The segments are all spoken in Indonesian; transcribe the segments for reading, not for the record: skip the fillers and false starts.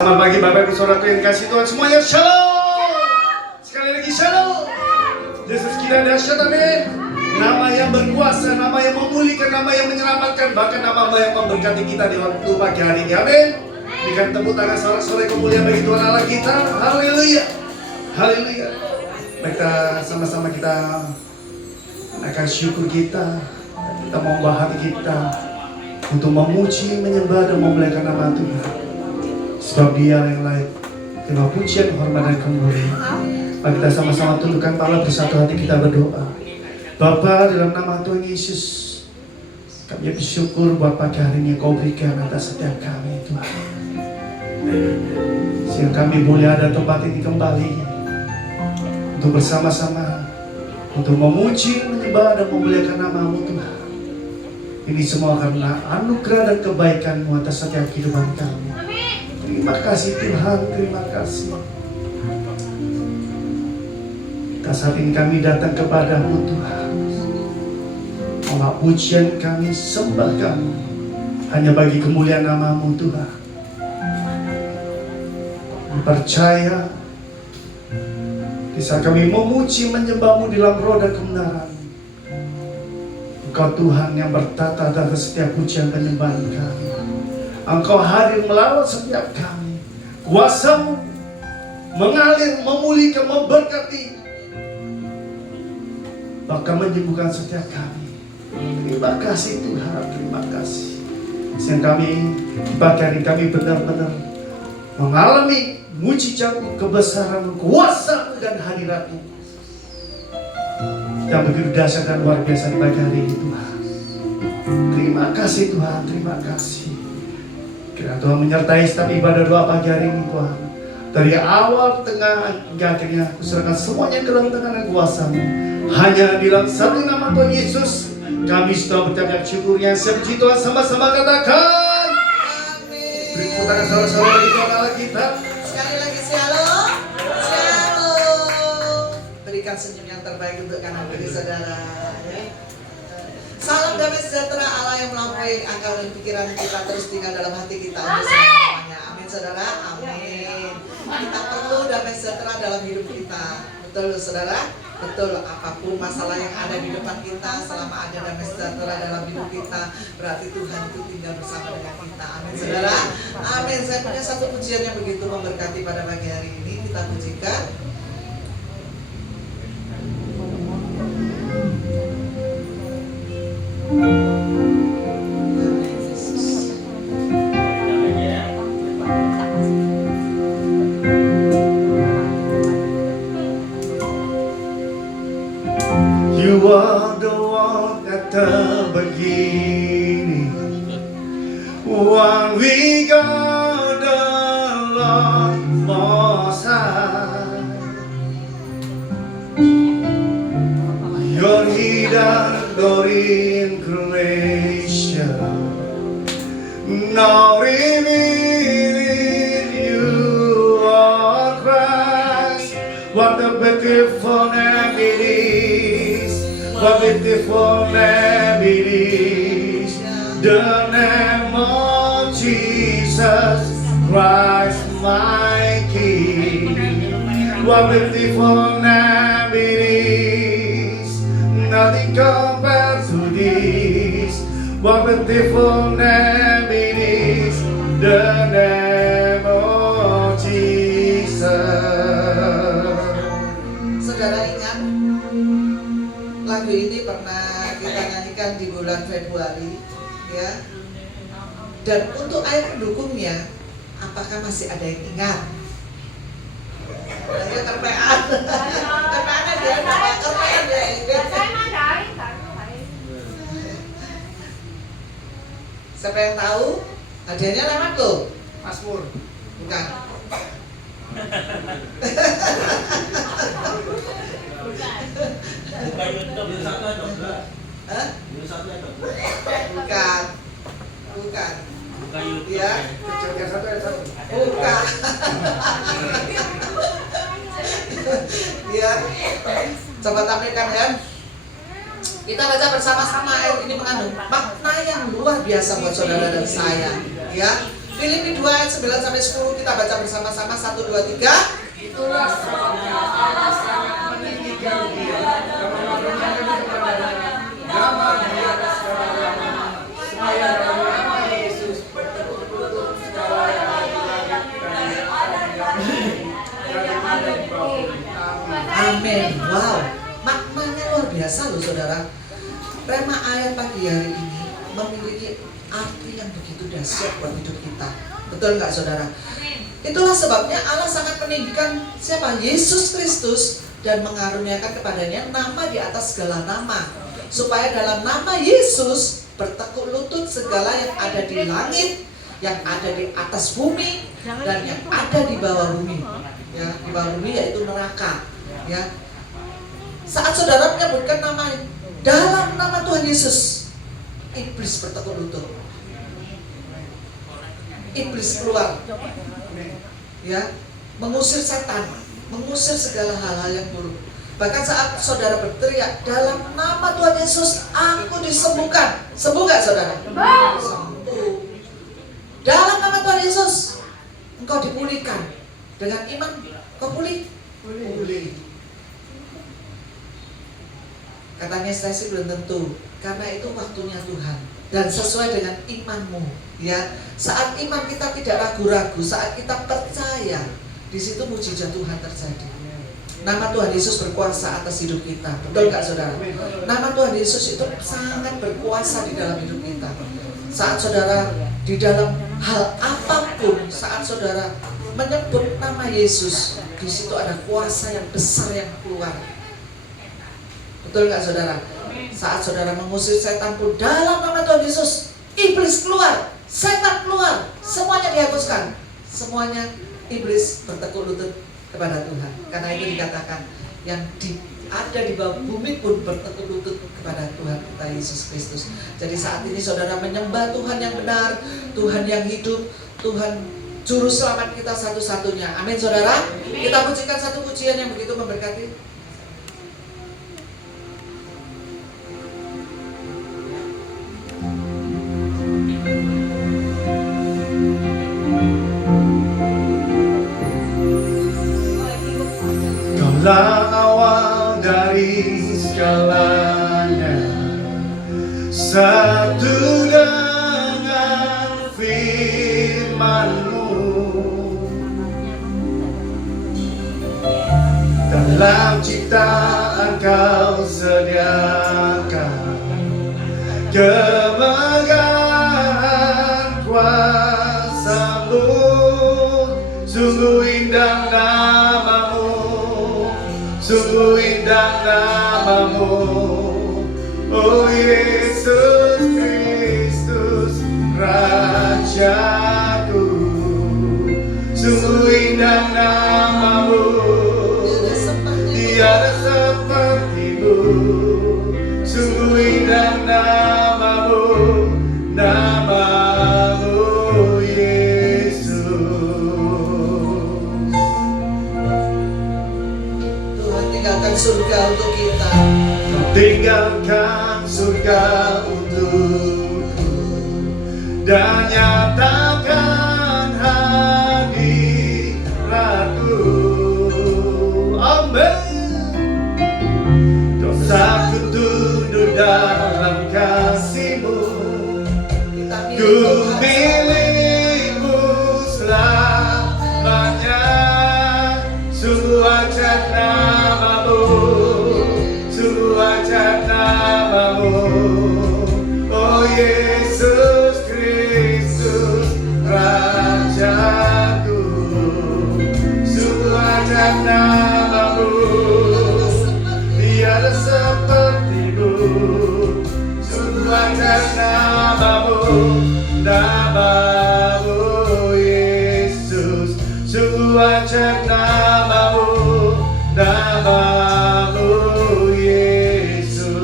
Selamat pagi Bapak Ibu Saudaraku yang kasih Tuhan semuanya, Shalom. Sekali lagi Shalom. Yesus kira dahsyat, amin. Nama yang berkuasa, nama yang memulihkan, nama yang menyelamatkan, bahkan nama yang memberkati kita di waktu pagi hari ini, amin. Berikan tepuk tangan sorak-sorai kemuliaan bagi Tuhan Allah kita. Haleluya. Haleluya. Kita sama-sama kita akan syukur kita membawa hati kita untuk memuji, menyembah dan memuliakan nama Tuhan. Sebab Dia yang lain terima pujian, hormat dan kemuliaan. Mari kita sama-sama tundukkan kepala, bersatu hati kita berdoa. Bapa, dalam nama Tuhan Yesus, kami bersyukur buat pagi hari ini Kau berikan atas setiap kami, Tuhan. Sehingga kami boleh ada tempat ini kembali untuk bersama-sama untuk memuji, menyembah dan memuliakan nama-Mu, Tuhan. Ini semua karena anugerah dan kebaikan-Mu atas setiap kehidupan kami. Terima kasih Tuhan, terima kasih. Saat ini kami datang kepadamu Tuhan, mohon pujian kami, sembah kami hanya bagi kemuliaan nama-Mu Tuhan. Kami percaya di saat kami memuji, menyembah-Mu di dalam roh dan kebenaran, Engkau Tuhan yang bertata atas setiap pujian penyembahan kami. Engkau hadir melawat setiap kami. Kuasa-Mu mengalir, memulihkan, memberkati, bahkan menyembuhkan setiap kami. Terima kasih Tuhan, terima kasih. Sehingga kami benar-benar mengalami mujizat-Mu, kebesaran-Mu, kuasa-Mu dan hadirat-Mu yang begitu dahsyat dan luar biasa di pagi hari ini Tuhan. Terima kasih Tuhan, terima kasih. Kiranya Tuhan menyertai setiap ibadah doa pagi hari ini Tuhan. Dari awal, tengah, hingga akhirnya aku serahkan semuanya ke dalam tangan dan kuasa-Mu. Hanya di dalam satu nama Tuhan Yesus kami sudah bercakap syukur yang sepuji Tuhan, sama-sama katakan amin. Beri tepuk tangan saudara-saudara bagi Tuhan Allah kita. Sekali lagi shalom, shalom. Berikan senyum yang terbaik untuk kanan kiri saudara. Salam damai sejahtera Allah yang melampaui akal dan pikiran kita terus tinggal dalam hati kita untuk selamanya. Amin saudara, amin. Kita perlu damai sejahtera dalam hidup kita. Betul saudara? Betul, apapun masalah yang ada di depan kita, selama ada damai sejahtera dalam hidup kita, berarti Tuhan itu tinggal bersama dengan kita. Amin saudara, amin. Saya punya satu pujian yang begitu memberkati pada pagi hari ini. Kita pujikan. You are the one kata begini, one we got the Lord Most High. Your hidden glory in creation, now revealing you are Christ. What a beautiful name it is. What a beautiful name it is. The name of Jesus Christ my King. What a beautiful name it is. Nothing compares to this. What a beautiful name it is. The name of Jesus. Saudara ingat lagu ini pernah kita nyanyikan di bulan Februari, ya. Dan untuk ayat pendukungnya, apakah masih ada yang ingat? Saya terpean, terpean dia, terpean dia. Siapa yang tahu? Hadiahnya lewat loh. Mazmur. Bukan. Bukan YouTube yang satu ada enggak? Hah? Yang satu ada. Bukan. Bukan. Bukan YouTube. Ya. Yang satu, yang satu. Bukan. Ya. Coba tampilkan ya. Kita baca bersama-sama ayat ini mengandung makna yang luar biasa buat saudara dan saya, ya. Filipi 2 ayat 9 sampai 10 kita baca bersama-sama 1 2 3. Itulah sebabnya Allah sangat meninggikan dia dan mengaruniakan kepadanya nama di atas segala nama, supaya dalam nama Yesus bertekuk lutut segala yang ada di langit dan di yang ada di bawah. Amin. Wow, maknanya luar biasa loh saudara. Rema ayat pagi hari ini memiliki arti yang begitu dahsyat buat hidup kita. Betul nggak saudara? Itulah sebabnya Allah sangat meninggikan siapa? Yesus Kristus dan mengaruniakan kepadanya nama di atas segala nama, supaya dalam nama Yesus bertekuk lutut segala yang ada di langit, yang ada di atas bumi, dan yang ada di bawah bumi. Ya, di bawah bumi yaitu neraka. Ya, saat saudara menyebutkan nama dalam nama Tuhan Yesus, iblis bertekuk lutut, iblis keluar, ya, mengusir setan, mengusir segala hal-hal yang buruk. Bahkan saat saudara berteriak dalam nama Tuhan Yesus, aku disembuhkan. Sembuh nggak saudara? Sembuh. Dalam nama Tuhan Yesus, engkau dipulihkan. Dengan iman, kau pulih? Pulih. Katanya Stacy belum tentu, karena itu waktunya Tuhan dan sesuai dengan imanmu. Ya, saat iman kita tidak ragu-ragu, saat kita percaya, di situ mujizat Tuhan terjadi. Nama Tuhan Yesus berkuasa atas hidup kita, betul nggak saudara? Nama Tuhan Yesus itu sangat berkuasa di dalam hidup kita. Saat saudara di dalam hal apapun, saat saudara menyebut nama Yesus, di situ ada kuasa yang besar yang keluar. Betul nggak saudara? Saat saudara mengusir setan pun dalam nama Tuhan Yesus, iblis keluar, setan keluar, semuanya dihapuskan. Semuanya iblis bertekuk lutut kepada Tuhan. Karena itu dikatakan yang ada di bawah bumi pun bertekuk lutut kepada Tuhan kita Yesus Kristus. Jadi saat ini saudara menyembah Tuhan yang benar, Tuhan yang hidup, Tuhan Juru Selamat kita satu-satunya. Amin saudara. Kita pujikan satu pujian yang begitu memberkati. Kaulah awal dari segalanya, satu dengan firman-Mu. Dalam ciptaan Kau sediakan kemegahan kuasa-Mu. Sungguh indah nama-Mu, sungguh indah nama-Mu, oh Yesus Kristus Rajaku. Sungguh indah nama-Mu, tiada seperti-Mu. Sungguh indah nama-Mu, nama-Mu Yesus. Tuhan tinggalkan surga untuk kita. Tinggalkan surga untukku dan nyatakan hadirat-Mu. Amin. Dosaku tunduk dalam kasih-Mu, ku milik-Mu selamanya. Sungguh ajaib nama-Mu, sungguh ajaib nama-Mu, oh Yesus Kristus Rajaku. Sungguh ajaib nama-Mu, tiada seperti-Mu. Sungguh ajaib nama-Mu, nama-Mu Yesus. Sungguh ajaib nama-Mu, nama-Mu Yesus.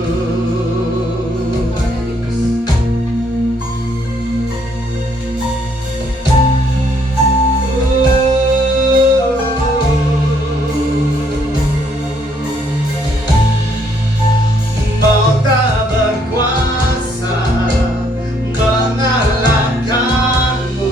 Kau tak berkuasa mengalahkan-Mu.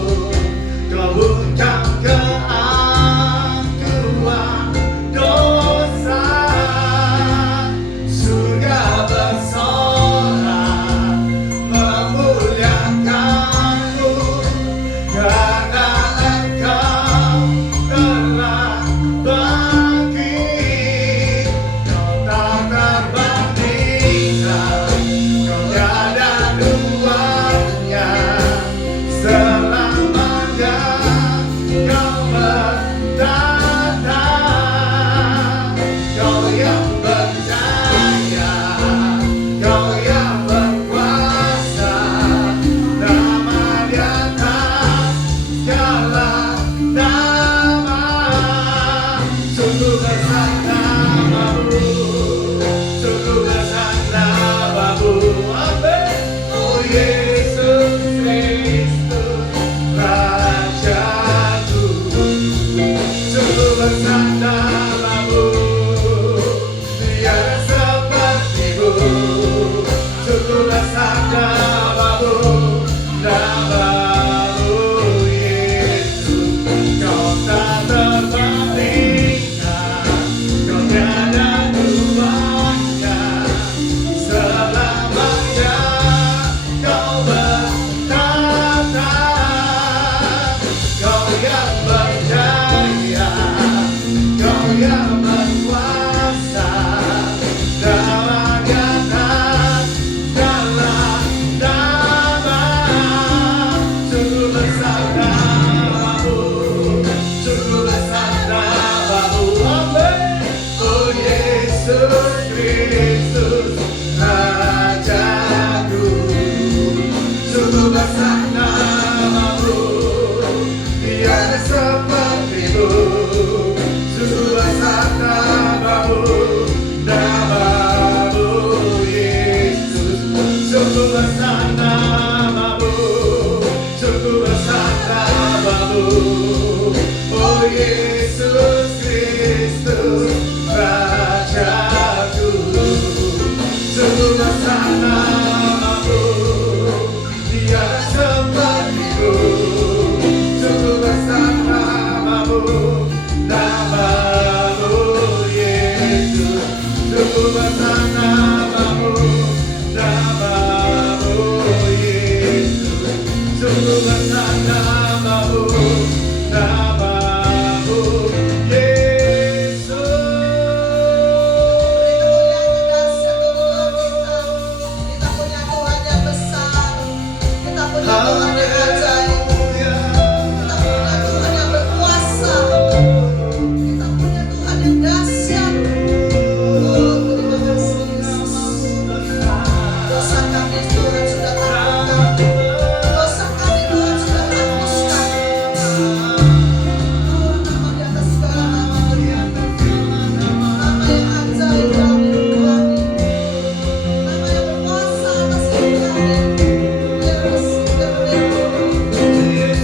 Oh Yesus Kristus Rajaku, sungguh besar namamu, tiada sepertimu. Sungguh besar namamu, namamu Yesus. Sungguh besar namamu, namamu Yesus. Sungguh besar namamu, namamu Yesus. Kita punya Tuhan yang besar, kita punya Tuhan yang ajaib, Haleluya. kita punya Tuhan yang berkuasa, kita punya Tuhan yang dahsyat. Oh, terima kasih Yesus. Dosa kami Tuhan sudah tanggung, dosa kami Tuhan sudah hapuskan. Oh, nama di atas segala nama, nama yang ajaib dalam hidup kami, nama yang berkuasa atas hidup kami. Yes,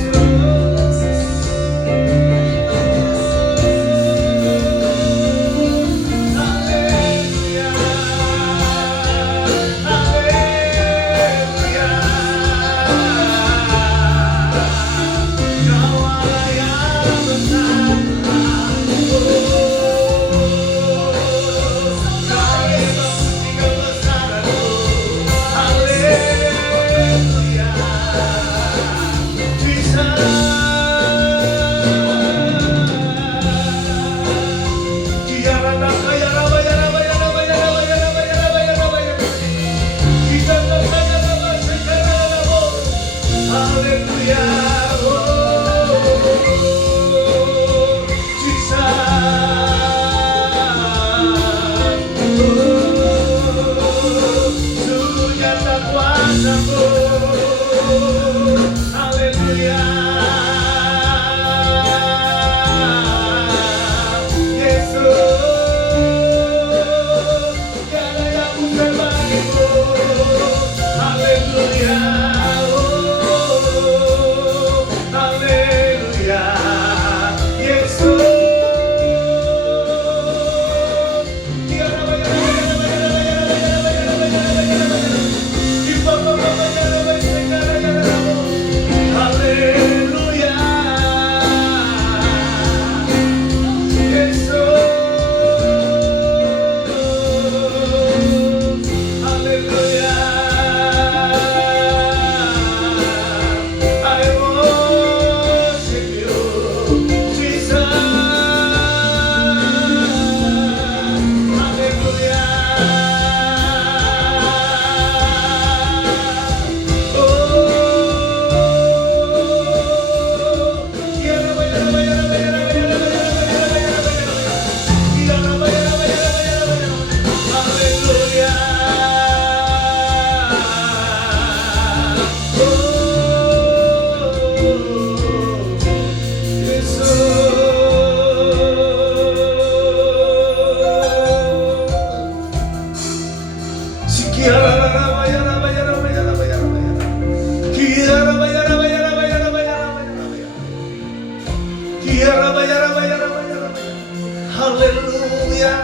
Haleluya.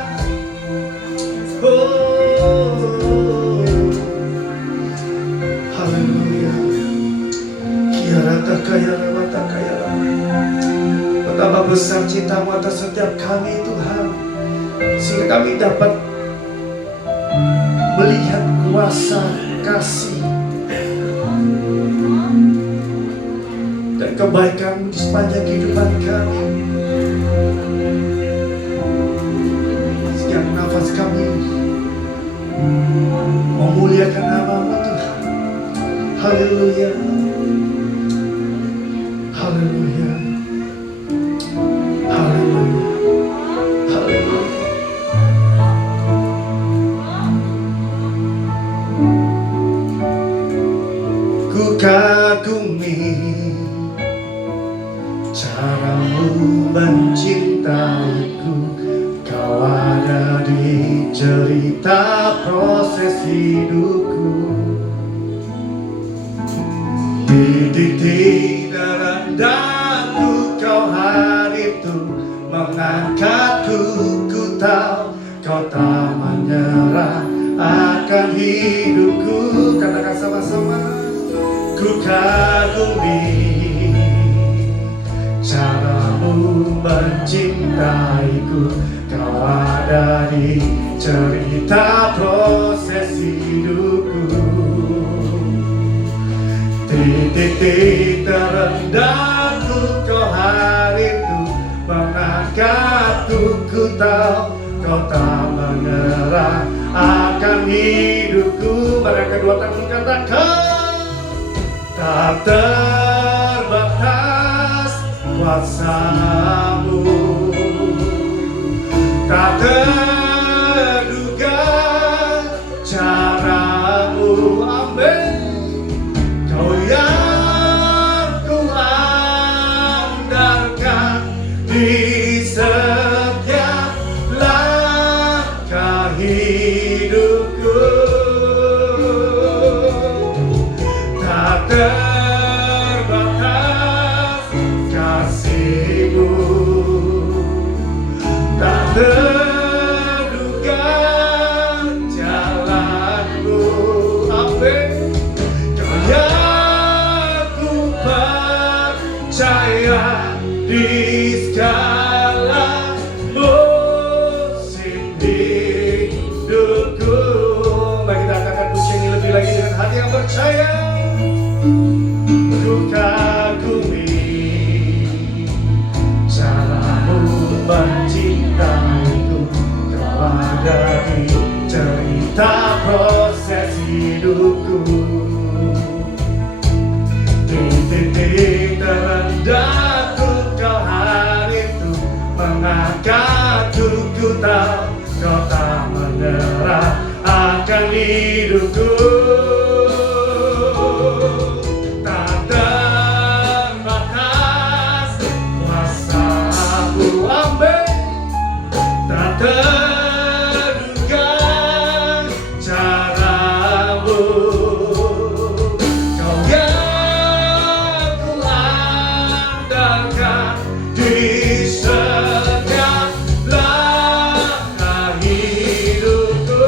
Oh, haleluya. Kiara kaya mata kaya. Betapa besar cintamu atas setiap kami Tuhan, sehingga kami dapat melihat kuasa kasih dan kebaikan di sepanjang kehidupan kami. Setiap nafas kami memuliakan nama-Mu Tuhan. Haleluya. Haleluya. Haleluya. Haleluya. Ku kagumi caramu mencintaiku. Kau ada di cerita proses hidupku. Di titik terendah ku itu mengangkatku. Ku tahu kau tak menyerah akan hidupku. Katakan sama-sama. Ku kagumi caramu mencintaiku. Kau ada di cerita proses hidupku. Titik-titik terendahku kau hari itu mengangkatku. Ku tahu kau tak menyerah akan hidupku. Mari kedua tangan katakan, tak terbatas kuasamu, tak terduga caramu. Amin. Kau yang ku andalkan di setiap langkah hidupku. Tak terbatas kasih-Mu, tak terduga jalan-Mu. Amin. Kau yang ku percaya di segala musim hidupku. Mari kita akan puji ini lebih lagi dengan hati yang percaya. Ku kagumi caramu mencintaiku. Kau ada di cerita proses hidupku. Titik terendahku kau hari itu mengangkatku. Ku tahu kau tak menyerah akan hidupku. Tak terbatas kuasa-Mu. Amin. Tak terduga caramu. Kau yang ku andalkan di setiap langkah hidupku.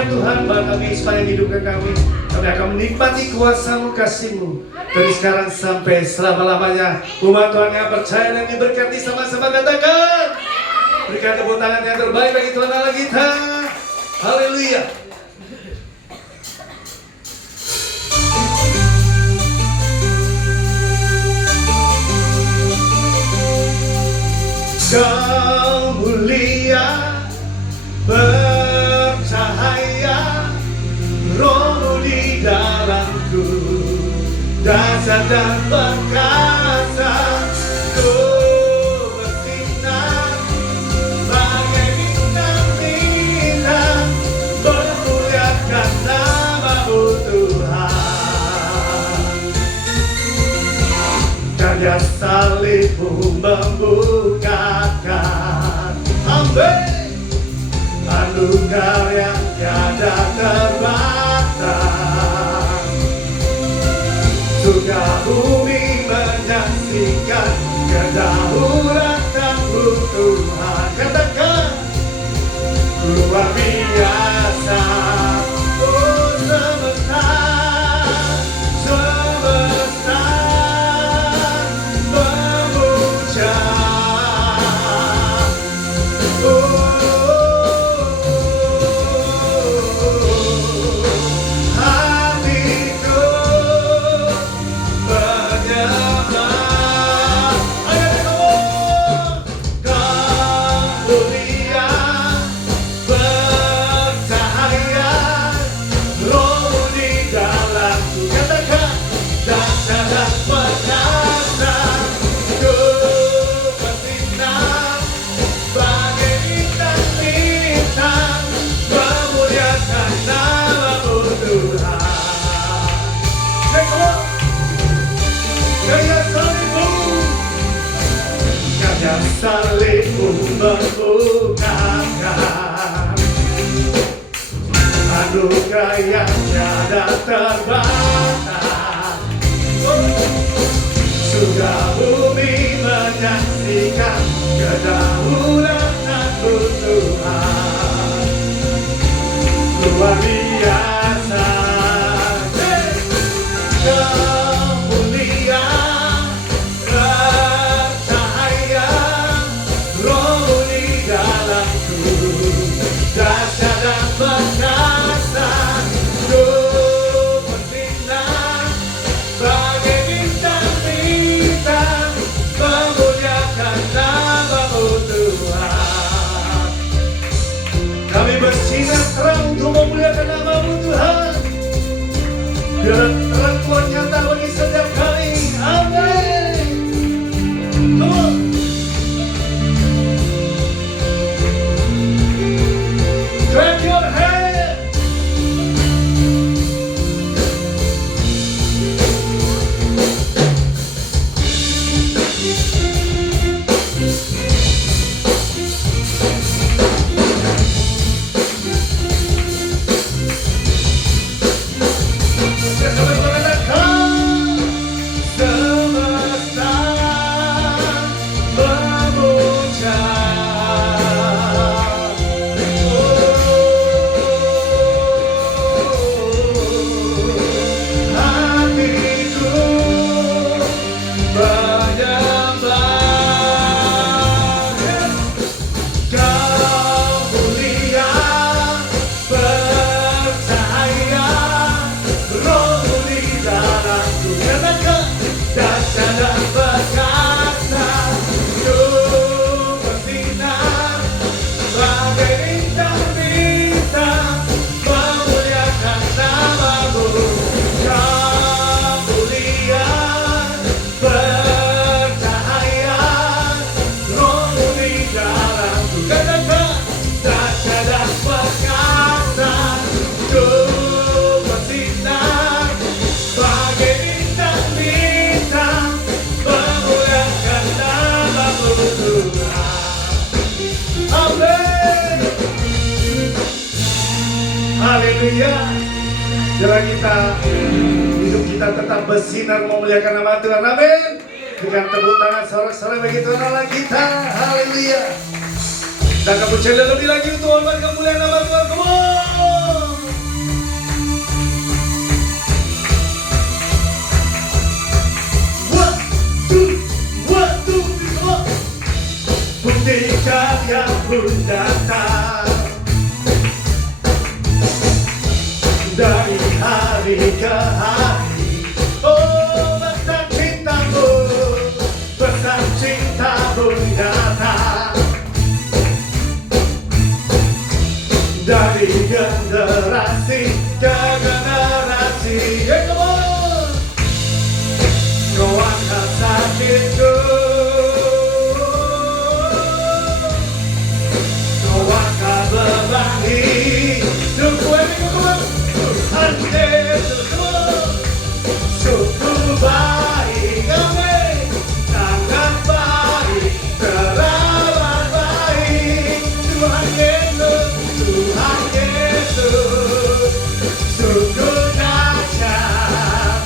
Ya Tuhan, kami supaya hidupkan kami akan menikmati kuasa-Mu, kasih-Mu dari sekarang sampai selama-lamanya. Umat Tuhan yang percaya dan diberkati sama-sama katakan, berikan tepuk tangan yang terbaik bagi Tuhan Allah kita. Haleluya. Kau mulia, bercahaya, Roh-Mu di dalamku, dahsyat dan perkasa. Ku bersinar bagai bintang-bintang, memuliakan nama-Mu Tuhan. Karya salib-Mu membukakan, amin, anugerah yang tiada terbatas. Surga bumi menyaksikan kedaulatan-Mu Tuhan. Katakan, luar biasa. Oh semesta, semesta memuja. Hatiku bernyembah. Ayo kamu, Kau mulia, bercahaya, Roh di dalamku. Katakan, dahsyat dan perkasa. Ku bersinar bagai bintang-bintang, memuliakan nama-Mu Tuhan. Karya salib-Mu, karya salib-Mu membukakan anugerah yang tiada terbatas. Surga bumi menyaksikan kedaulatan-Mu Tuhan. Luar biasa. Kau mulia, bercahaya, Roh-Mu di dalamku, dahsyat dan perkasa. Ku bersinar bagai bintang-bintang, memuliakan nama-Mu Tuhan. Kami bersinar terang untuk memuliakan nama-Mu Tuhan. Biar terang Tuhan nyata bagi setiap kami. Amin. Come on. Clap your hands. Semesta memuja. Hatiku bernyembah. Kau mulia, bercahaya, Roh-Mu di dalamku. Katakan, dahsyat dan perkasa. Ku bersinar bagai bintang-bintang, memuliakan nama-Mu. Kau mulia, bercahaya, Roh-Mu di dalamku. Katakan, dahsyat dan perkasa. Ku bersinar bagai bintang-bintang, memuliakan nama-Mu Tuhan. Amin. Haleluya. Biarlah kita, hidup kita tetap bersinar memuliakan nama Tuhan. Amin. Dengan tepuk tangan sorak-sorai bagi Tuhan Allah kita. Haleluya. Dan kamu lebih lagi untuk hormat kemuliaan nama Tuhan. Come on. pun datang. Dari hari ke hari, oh besar cintamu, besar cintamu datang. Dari generasi ke generasi, come on, kau angkat sakitku, kau angkat beban hidupku. Tuhan Yesus, sungguh baik, amin, sangat baik, teramat baik. Tuhan Yesus, Tuhan Yesus, sungguh dahsyat,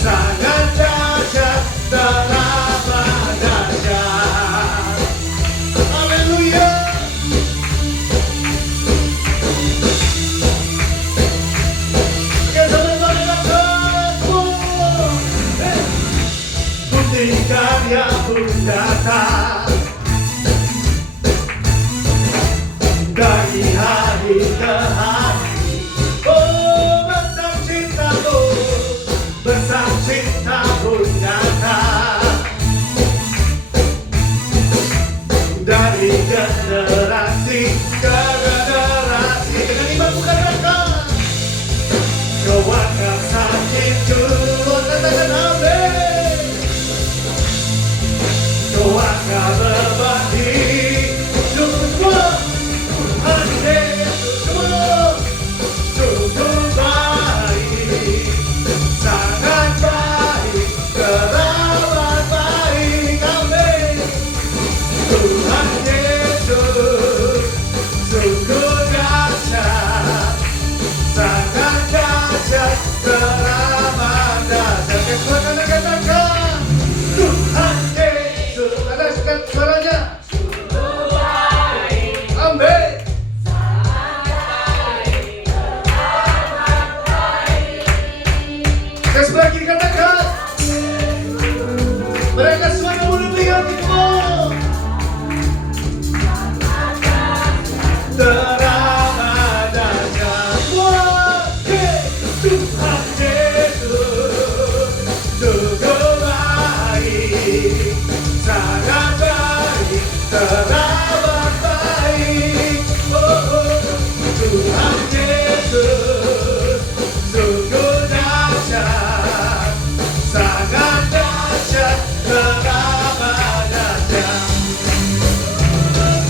sangat dahsyat, teramat dahsyat. Haleluya. Karya pun datang. Dari hari ke hari, oh besar cintamu, besar cintamu datang. Dari generasi ke generasi, dengan iman bukan datang. Kau angkat sakitku, katakan amin. Kau angkat beban hidupku semua. Tuhan Yesus semua. Sungguh baik, sangat baik, teramat baik, amin. Tuhan Yesus, sungguh dahsyat, sangat dahsyat, teramat dahsyat. Tuhan anda katakan, Tuhan Yesus, ada suaranya. Amin. Yang sebelah kiri katakan, mereka semua yang boleh melihat itu. Teramat dahsyat. Tuhan Yesus, sungguh baik, sangat baik, teramat baik. Tuhan Yesus, sungguh dahsyat, sangat dahsyat, teramat dahsyat.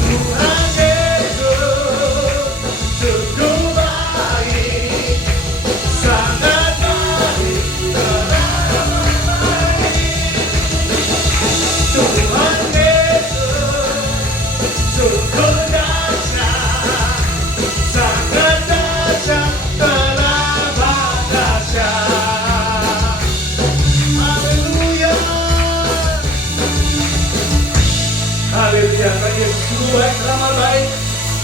Tuhan Yesus, sungguh baik, sangat baik, teramat baik. Tuhan Yesus, sungguh dahsyat, sangat dahsyat, teramat dahsyat. Haleluya. Haleluya. Tuhan Yesus sungguh baik, teramat baik.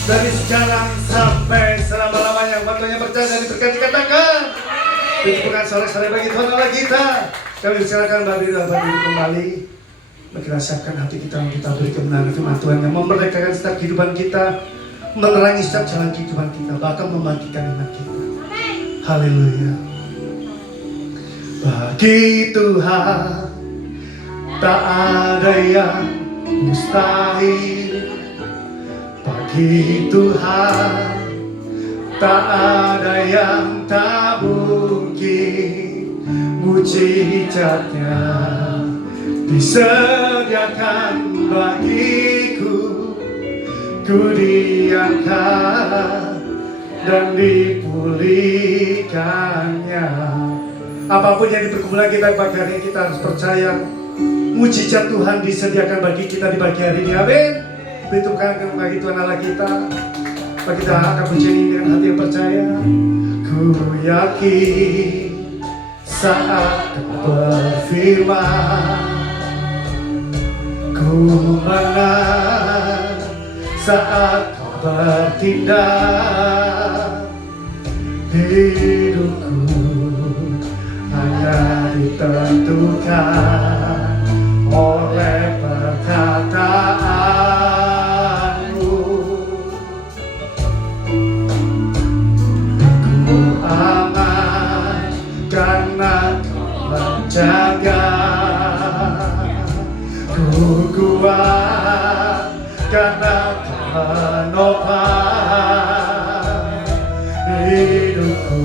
Dari sekarang sampai selama-lamanya. Waktunya percaya dan diberkati, katakan. Tunjukkan sore-sore bagi Tuhan Allah kita. Kami silakan berdiri dan berdiri kembali. Kita siapkan hati kita untuk kita beri kebenaran firman Tuhan yang memerdekakan setiap kehidupan kita, menerangi setiap jalan kehidupan kita, bahkan membangkitkan iman kita. Haleluya. Bagi Tuhan tak ada yang mustahil. Bagi Tuhan tak ada yang tak mungkin. Mujizatnya disediakan bagiku, ku diangkat dan dipulihkannya. Apapun yang dipergumulan kita pagi hari ini, kita harus percaya mujizat Tuhan disediakan bagi kita di pagi hari ini. Amin. Beritukan bagi Tuhan Allah kita. Kita akan puji dengan hati yang percaya. Ku yakin saat Kau berfirman, ku menang saat Kau bertindak. Hidupku hanya ditentukan oleh perkataanmu. kuat karena menopang hidupku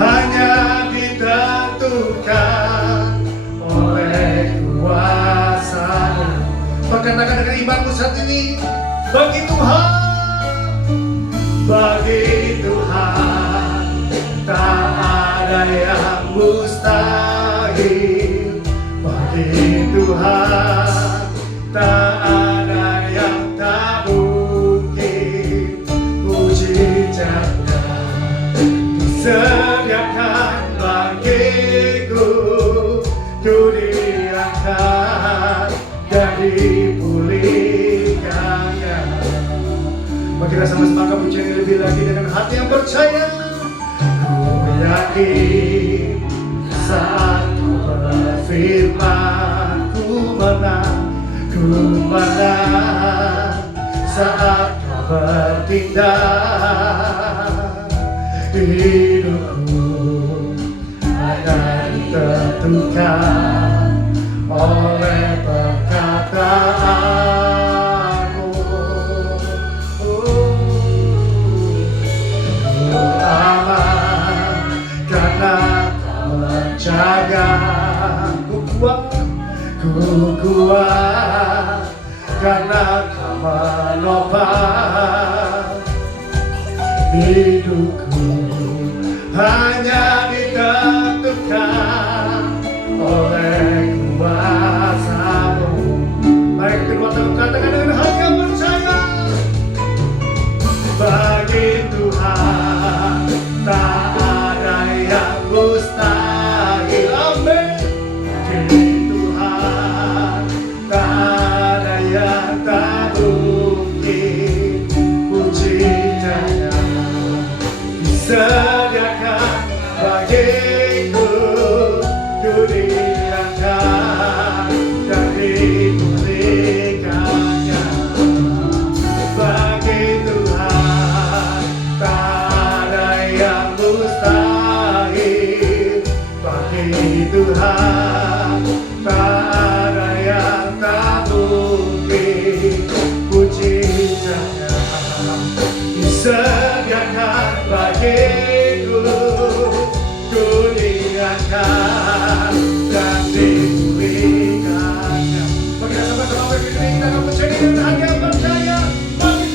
hanya ditentukan oleh kuasa-Mu. Perkatakan dengan imanmu saat ini, bagi Tuhan tak ada yang mustahil. Bagi Tuhan tak ada yang tak mungkin. Mujizatnya disediakan bagiku, ku diangkat dan dipulihkannya. Mari kita sama-sama akan pujian lebih lagi dengan hati yang percaya. Ku yakin saat Kau berfirman, ku menang saat Kau bertindak. Hidupku akan ditentukan oleh perkataan-Mu. Ku aman karena Kau menjaga. Ku kuat karena Kau menopang hidupku hanya ditentukan oleh kuasa-Mu. Mari kedua tangan katakan dengan hati yang percaya. Bagi Tuhan tak ada yang mustahil. Amin. Bagi Tuhan tak ada yang tak mungkin. Mujizatnya disediakan bagiku, ku diangkat dan dipulihkannya. Bagi Tuhan tak ada yang mustahil. Bagi Tuhan tak ada yang tak mungkin. Mujizatnya disediakan bagiku, ku diangkat dan dipulihkannya. Mari kita sama-sama berkata, kita akan menjadi dengan hati yang percaya. Bagi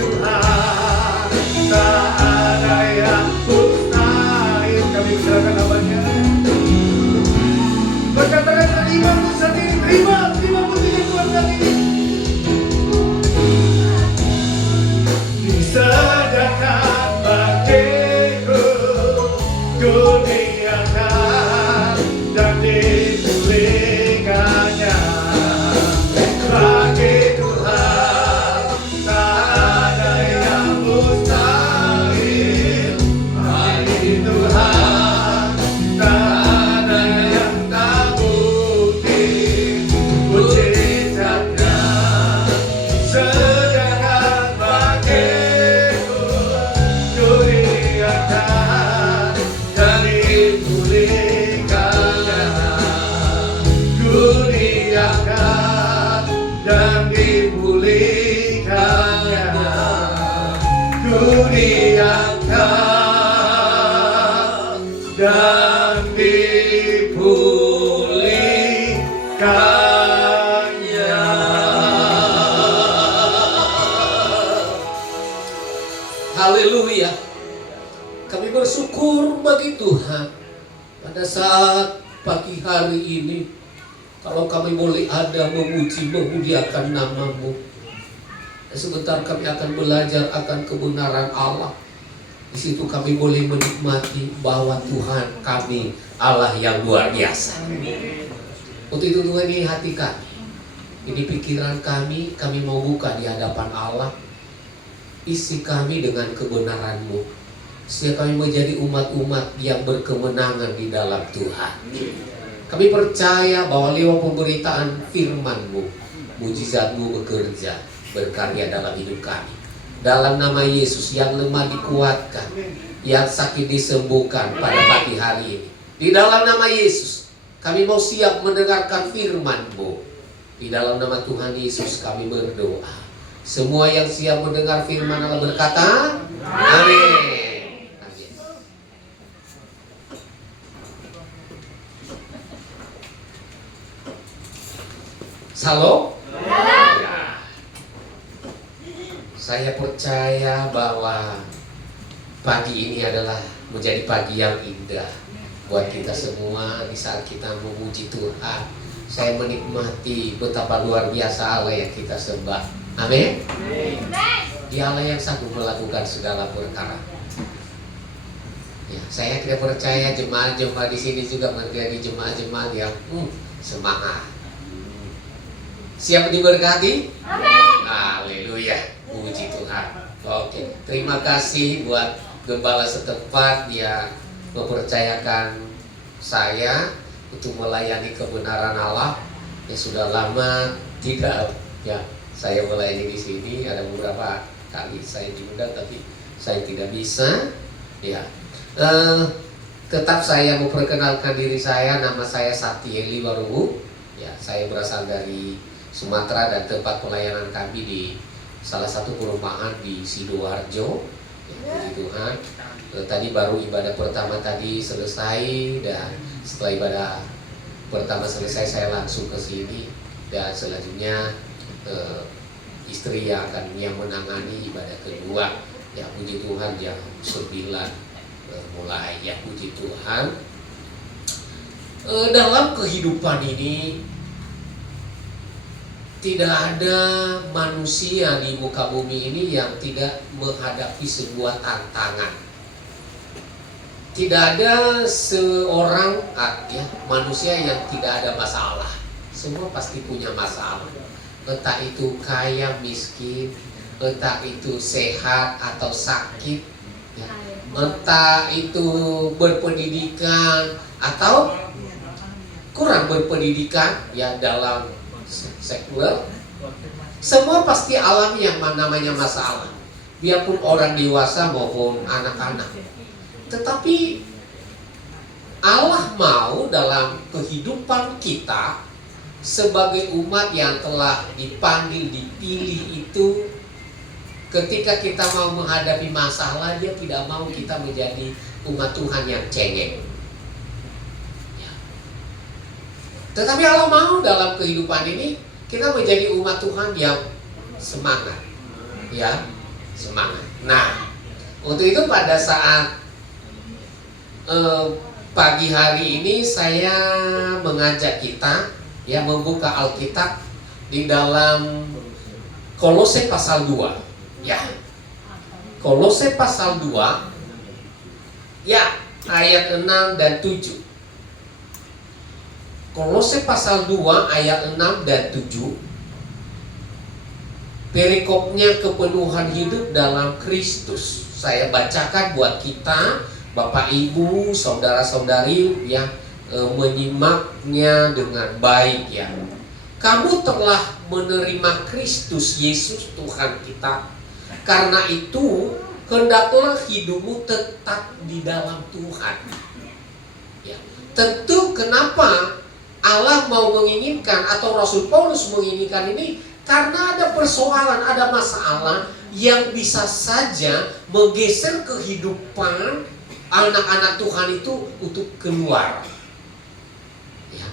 Tuhan tak ada yang mustahil. Kami berserahkan namanya. Berkatakan dengan imanmu saat ini, terima pujian Tuhan saat ini. Disediakan bagiku, ku diangkat dan dipulihkannya. Bagi Tuhan tak ada yang mustahil. Bagi Tuhan tak ada yang tak mungkin. Mujizatnya disediakan bagiku, ku diangkat dan dipulihkannya. Ku diangkat dan dipulihkannya. Ku diangkat dan dipulihkannya. Haleluya. Kami bersyukur bagi Tuhan pada saat pagi hari ini. Kalau kami boleh ada memuji, memuliakan nama-Mu. Dan sebentar kami akan belajar akan kebenaran Allah. Di situ kami boleh menikmati bahwa Tuhan kami Allah yang luar biasa. Untuk itu Tuhan, ini hati kami, ini pikiran kami mau buka di hadapan Allah. Isi kami dengan kebenaran-Mu, sehingga kami menjadi umat-umat yang berkemenangan di dalam Tuhan. Kami percaya bahwa lewat pemberitaan firman-Mu, mujizat-Mu bekerja, berkarya dalam hidup kami. Dalam nama Yesus, yang lemah dikuatkan, yang sakit disembuhkan pada pagi hari ini. Di dalam nama Yesus, Kami mau siap mendengarkan firman-Mu. Di dalam nama Tuhan Yesus kami berdoa. Semua yang siap mendengar firman Allah berkata, amin. Amin. Salam. Ya. Saya percaya bahwa pagi ini adalah menjadi pagi yang indah buat kita semua di saat kita memuji Tuhan. Saya menikmati betapa luar biasa Allah yang kita sembah. Amin. Dia Allah yang sanggup melakukan segala perkara. Ya, saya tidak percaya jemaat-jemaat di sini juga menjadi jemaat-jemaat yang semangat. Siap diberkati? Amin. Haleluya. Puji Tuhan. Oke, terima kasih buat gembala setempat yang mempercayakan saya untuk melayani kebenaran Allah. Ya sudah lama tidak ya saya melayani di sini. Ada beberapa kali saya diundang tapi saya tidak bisa. Ya, tetap saya memperkenalkan diri saya. Nama saya Sakti Eli Warubu. Ya, saya berasal dari Sumatera dan tempat pelayanan kami di salah satu perumahan di Sidoarjo. Ya, puji Tuhan. Tadi baru ibadah pertama tadi selesai, dan setelah ibadah pertama selesai saya langsung ke sini, dan selanjutnya istri yang akan menangani ibadah kedua. Ya puji Tuhan, jam 9 mulai. Ya puji Tuhan. Dalam kehidupan ini tidak ada manusia di muka bumi ini yang tidak menghadapi sebuah tantangan. Tidak ada seorang manusia yang tidak ada masalah. Semua pasti punya masalah. Entah itu kaya, miskin, entah itu sehat atau sakit, ya. Entah itu berpendidikan atau kurang berpendidikan, ya dalam sekuler. Semua pasti alami yang namanya masalah, biarpun orang dewasa maupun anak-anak. Tetapi Allah mau dalam kehidupan kita sebagai umat yang telah dipanggil, dipilih itu, ketika kita mau menghadapi masalah, Dia tidak mau kita menjadi umat Tuhan yang cengeng. Ya. Tetapi Allah mau dalam kehidupan ini kita menjadi umat Tuhan yang semangat, ya semangat. Nah, untuk itu pada saat pagi hari ini saya mengajak kita ya membuka Alkitab di dalam Kolose pasal 2. Ya. Kolose pasal 2 ya ayat 6 dan 7. Kolose pasal 2 ayat 6 dan 7. Perikopnya kepenuhan hidup dalam Kristus. Saya bacakan buat kita, Bapak Ibu, saudara-saudari yang menyimaknya dengan baik ya. Kamu telah menerima Kristus Yesus Tuhan kita. Karena itu hendaklah hidupmu tetap di dalam Tuhan. Ya. Tentu kenapa Allah mau menginginkan atau Rasul Paulus menginginkan ini, karena ada persoalan, ada masalah yang bisa saja menggeser kehidupan anak-anak Tuhan itu untuk keluar. Ya.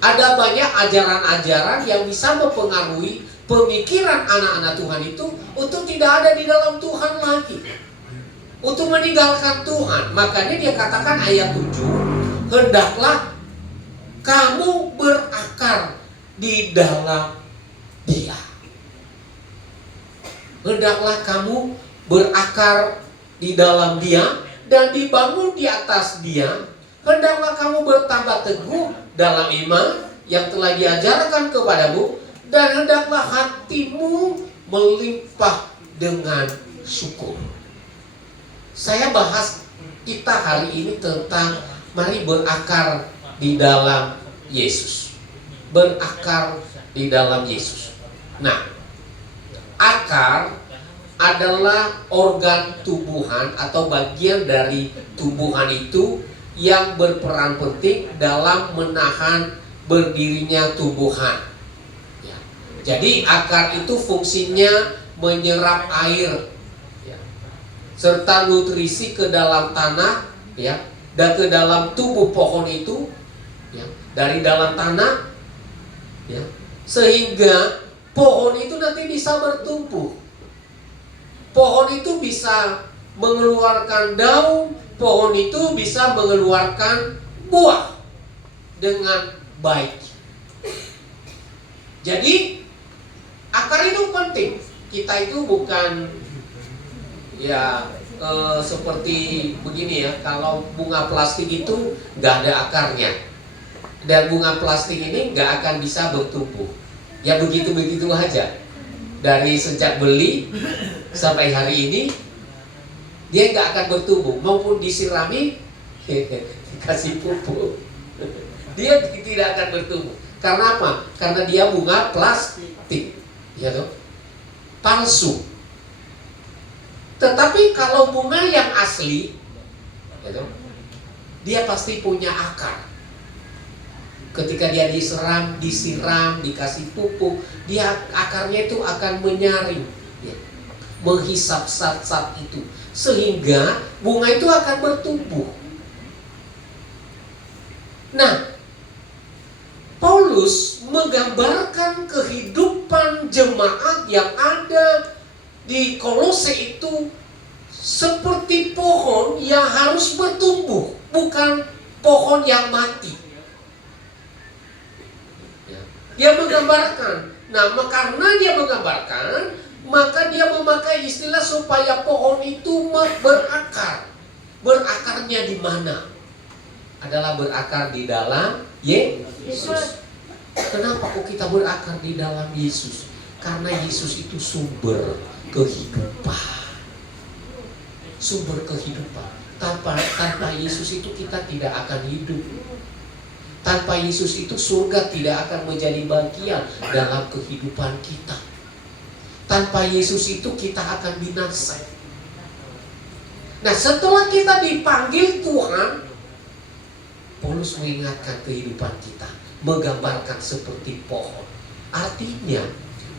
Ada banyak ajaran-ajaran yang bisa mempengaruhi pemikiran anak-anak Tuhan itu untuk tidak ada di dalam Tuhan lagi, untuk meninggalkan Tuhan. Makanya dia katakan ayat 7, hendaklah kamu berakar di dalam Dia. Hendaklah kamu berakar di dalam Dia dan dibangun di atas Dia. Hendaklah kamu bertambah teguh dalam iman yang telah diajarkan kepadamu, dan hendaklah hatimu melimpah dengan syukur. Saya bahas kita hari ini tentang mari berakar di dalam Yesus. Berakar di dalam Yesus. Nah, akar adalah organ tubuhan atau bagian dari tubuhan itu yang berperan penting dalam menahan berdirinya tumbuhan. Ya. Jadi akar itu fungsinya menyerap air, ya, serta nutrisi ke dalam tanah, ya, dan ke dalam tubuh pohon itu, ya, dari dalam tanah, ya, sehingga pohon itu nanti bisa bertumbuh. Pohon itu bisa mengeluarkan daun, pohon itu bisa mengeluarkan buah dengan baik. Jadi akar itu penting. Kita itu bukan ya seperti begini ya. Kalau bunga plastik itu nggak ada akarnya, dan bunga plastik ini nggak akan bisa bertumbuh. Ya begitu-begitu aja. Dari sejak beli sampai hari ini dia nggak akan bertumbuh, maupun disirami dikasih pupuk, dia tidak akan bertumbuh. Karena apa? Karena dia bunga plastik, ya toh, palsu. Tetapi kalau bunga yang asli, ya toh, dia pasti punya akar. Ketika dia disiram, dikasih pupuk, dia akarnya itu akan menyaring, ya, menghisap zat-zat itu, sehingga bunga itu akan bertumbuh. Nah, Paulus menggambarkan kehidupan jemaat yang ada di Kolose itu seperti pohon yang harus bertumbuh, bukan pohon yang mati. Dia menggambarkan. Nah, karena dia menggambarkan, maka dia memakai istilah supaya pohon itu berakar. Berakarnya di mana? Adalah berakar di dalam Yesus. Kenapa kok kita berakar di dalam Yesus? Karena Yesus itu sumber kehidupan. Sumber kehidupan. Tanpa Yesus itu kita tidak akan hidup. Tanpa Yesus itu surga tidak akan menjadi bagian dalam kehidupan kita. Tanpa Yesus itu kita akan binasa. Nah, setelah kita dipanggil Tuhan, Paulus mengingatkan kehidupan kita, menggambarkan seperti pohon. Artinya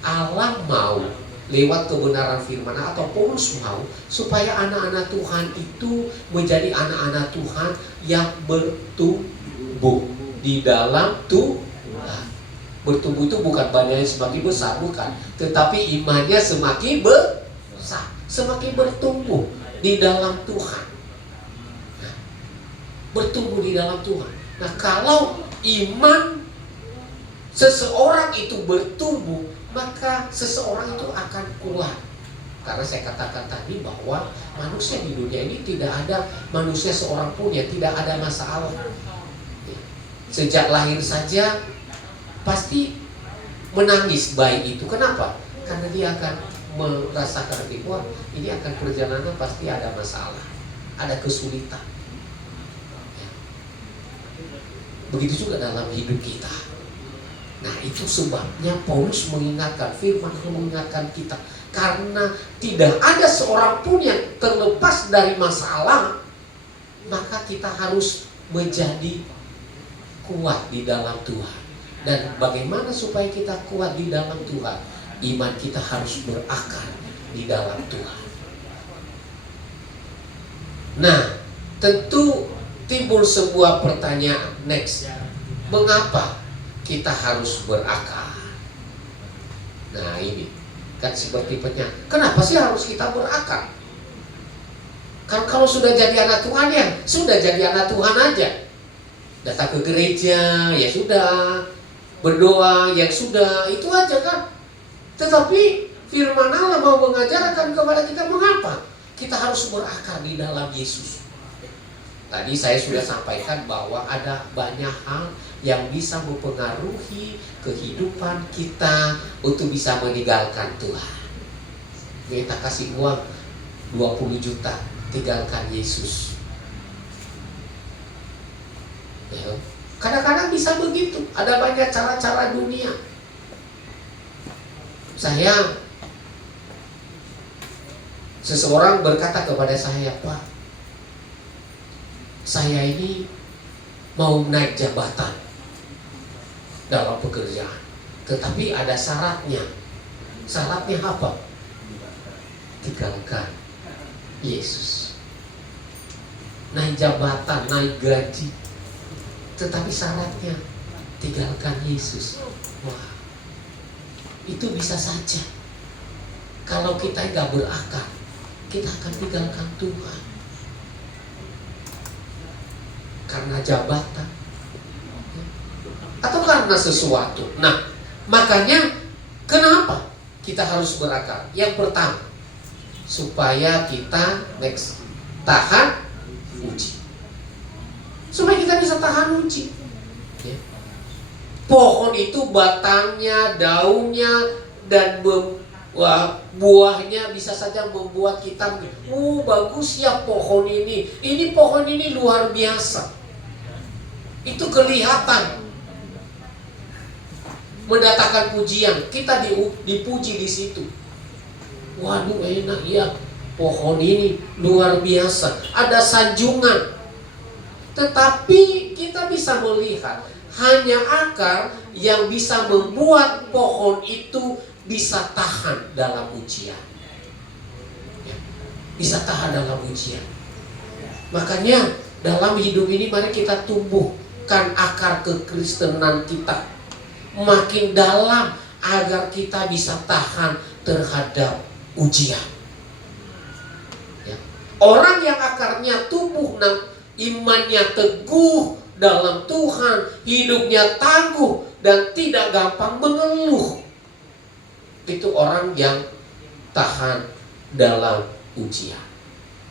Allah mau lewat kebenaran firman, atau Paulus mau supaya anak-anak Tuhan itu menjadi anak-anak Tuhan yang bertumbuh di dalam Tuhan. Bertumbuh itu bukan badannya semakin besar, bukan, tetapi imannya semakin besar, semakin bertumbuh di dalam Tuhan. Nah, bertumbuh di dalam Tuhan. Nah, kalau iman seseorang itu bertumbuh, maka seseorang itu akan kuat. Karena saya katakan tadi bahwa manusia di dunia ini tidak ada manusia seorang pun yang tidak ada masalah. Sejak lahir saja pasti menangis bayi itu. Kenapa? Karena dia akan merasakan bahwa ini akan perjalanan pasti ada masalah, ada kesulitan. Begitu juga dalam hidup kita. Nah, itu sebabnya Paulus mengingatkan, firman mengingatkan kita, karena tidak ada seorang pun yang terlepas dari masalah, maka kita harus menjadi kuat di dalam Tuhan. Dan bagaimana supaya kita kuat di dalam Tuhan? Iman kita harus berakar di dalam Tuhan. Nah, tentu timbul sebuah pertanyaan next. Mengapa kita harus berakar? Nah, ini kan seperti pertanyaan. Kenapa sih harus kita berakar? Kan kalau sudah jadi anak Tuhan, ya sudah jadi anak Tuhan aja. Datang ke gereja, ya sudah. Berdoa, ya sudah. Itu aja kan. Tetapi firman Allah mau mengajarkan kepada kita mengapa kita harus berakar di dalam Yesus. Tadi saya sudah sampaikan bahwa ada banyak hal yang bisa mempengaruhi kehidupan kita untuk bisa meninggalkan Tuhan. Kita kasih uang 20 juta, tinggalkan Yesus. Ya. Kadang-kadang bisa begitu. Ada banyak cara-cara dunia. Seseorang berkata kepada saya, Pak, saya ini mau naik jabatan dalam pekerjaan, tetapi ada syaratnya. Syaratnya apa? Tinggalkan Yesus. Naik jabatan, naik gaji, tetapi syaratnya tinggalkan Yesus. Wah, itu bisa saja. Kalau kita nggak berakar, kita akan tinggalkan Tuhan karena jabatan atau karena sesuatu. Nah, makanya kenapa kita harus berakar? Yang pertama, supaya kita tahan uji. Supaya kita bisa tahan uji. Ya. Pohon itu batangnya, daunnya, dan buahnya bisa saja membuat kita, bagus ya pohon ini. Ini pohon ini luar biasa. Itu kelihatan, mendatangkan pujian. Kita dipuji di situ. Waduh, enak ya, pohon ini luar biasa. Ada sanjungan. Tetapi kita bisa melihat hanya akar yang bisa membuat pohon itu bisa tahan dalam ujian. Ya, bisa tahan dalam ujian. Makanya dalam hidup ini mari kita tumbuhkan akar kekristenan kita makin dalam agar kita bisa tahan terhadap ujian. Ya. Orang yang akarnya tumbuh, imannya teguh dalam Tuhan, hidupnya tangguh dan tidak gampang mengeluh, itu orang yang tahan dalam ujian.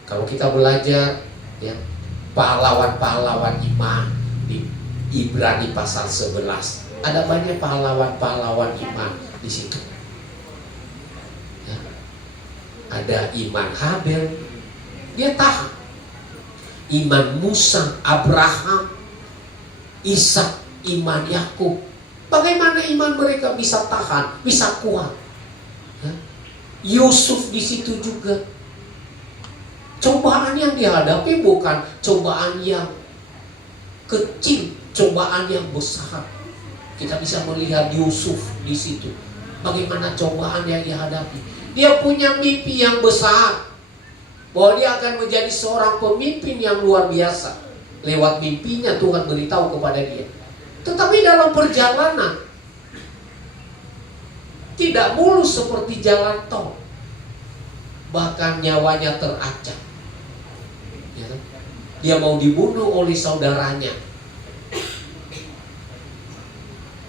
Kalau kita belajar ya, pahlawan-pahlawan iman di Ibrani pasal 11, ada banyak pahlawan-pahlawan iman di situ. Ya. Ada iman Habel, dia tahan. Iman Musa, Abraham, Ishak, iman Yakub. Bagaimana iman mereka bisa tahan, bisa kuat? Ya. Yusuf di situ juga. Cobaan yang dihadapi bukan cobaan yang kecil, cobaan yang besar. Kita bisa melihat Yusuf di situ. Bagaimana cobaan yang dihadapi. Dia punya mimpi yang besar, bahwa dia akan menjadi seorang pemimpin yang luar biasa. Lewat mimpinya Tuhan beritahu kepada dia. Tetapi dalam perjalanan tidak mulus seperti jalan tol. Bahkan nyawanya teracak. Ya. Dia mau dibunuh oleh saudaranya.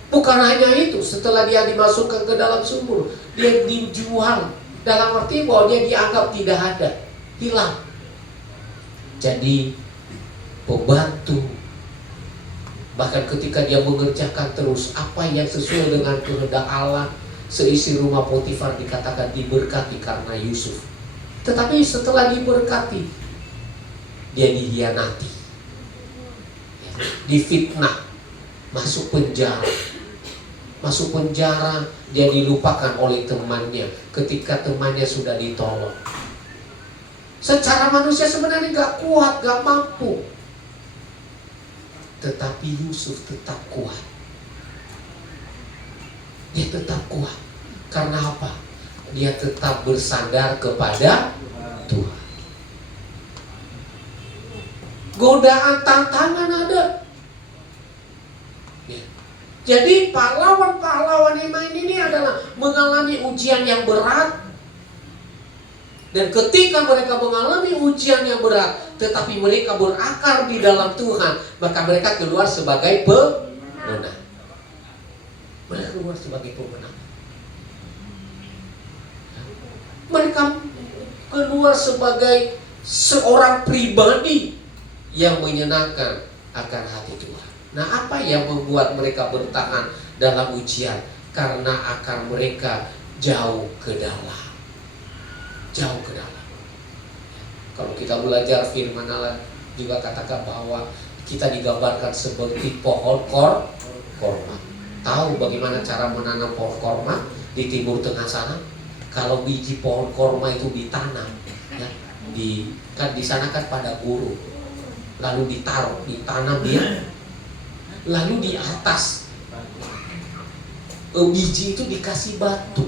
Bukan hanya itu, setelah dia dimasukkan ke dalam sumur, dia dijual. Dalam arti bahwa dia dianggap tidak ada, hilang. Jadi pembantu, bahkan ketika dia mengerjakan terus apa yang sesuai dengan kehendak Allah, seisi rumah Potifar dikatakan diberkati karena Yusuf. Tetapi setelah diberkati, dia dihianati, difitnah, masuk penjara. Masuk penjara, dia dilupakan oleh temannya ketika temannya sudah ditolong. Secara manusia sebenarnya gak kuat, gak mampu. Tetapi Yusuf tetap kuat. Dia tetap kuat. Karena apa? Dia tetap bersandar kepada Tuhan. Godaan, tantangan ada. Ya. Jadi pahlawan-pahlawan iman ini adalah mengalami ujian yang berat. Dan ketika mereka mengalami ujian yang berat, tetapi mereka berakar di dalam Tuhan, maka mereka keluar sebagai pemenang. Mereka keluar sebagai pemenang. Mereka keluar sebagai seorang pribadi yang menyenangkan akan hati Tuhan. Nah, apa yang membuat mereka bertahan dalam ujian? Karena akar mereka jauh ke dalam. Jauh ke dalam. Kalau kita belajar firman Allah juga katakan bahwa kita digambarkan seperti pohon korma. Tahu bagaimana cara menanam pohon korma di Timur Tengah sana? Kalau biji pohon korma itu ditanam, ya, kan di sana kan pada gurun. lalu ditaruh, ditanam dia, lalu di atas biji itu dikasih batu.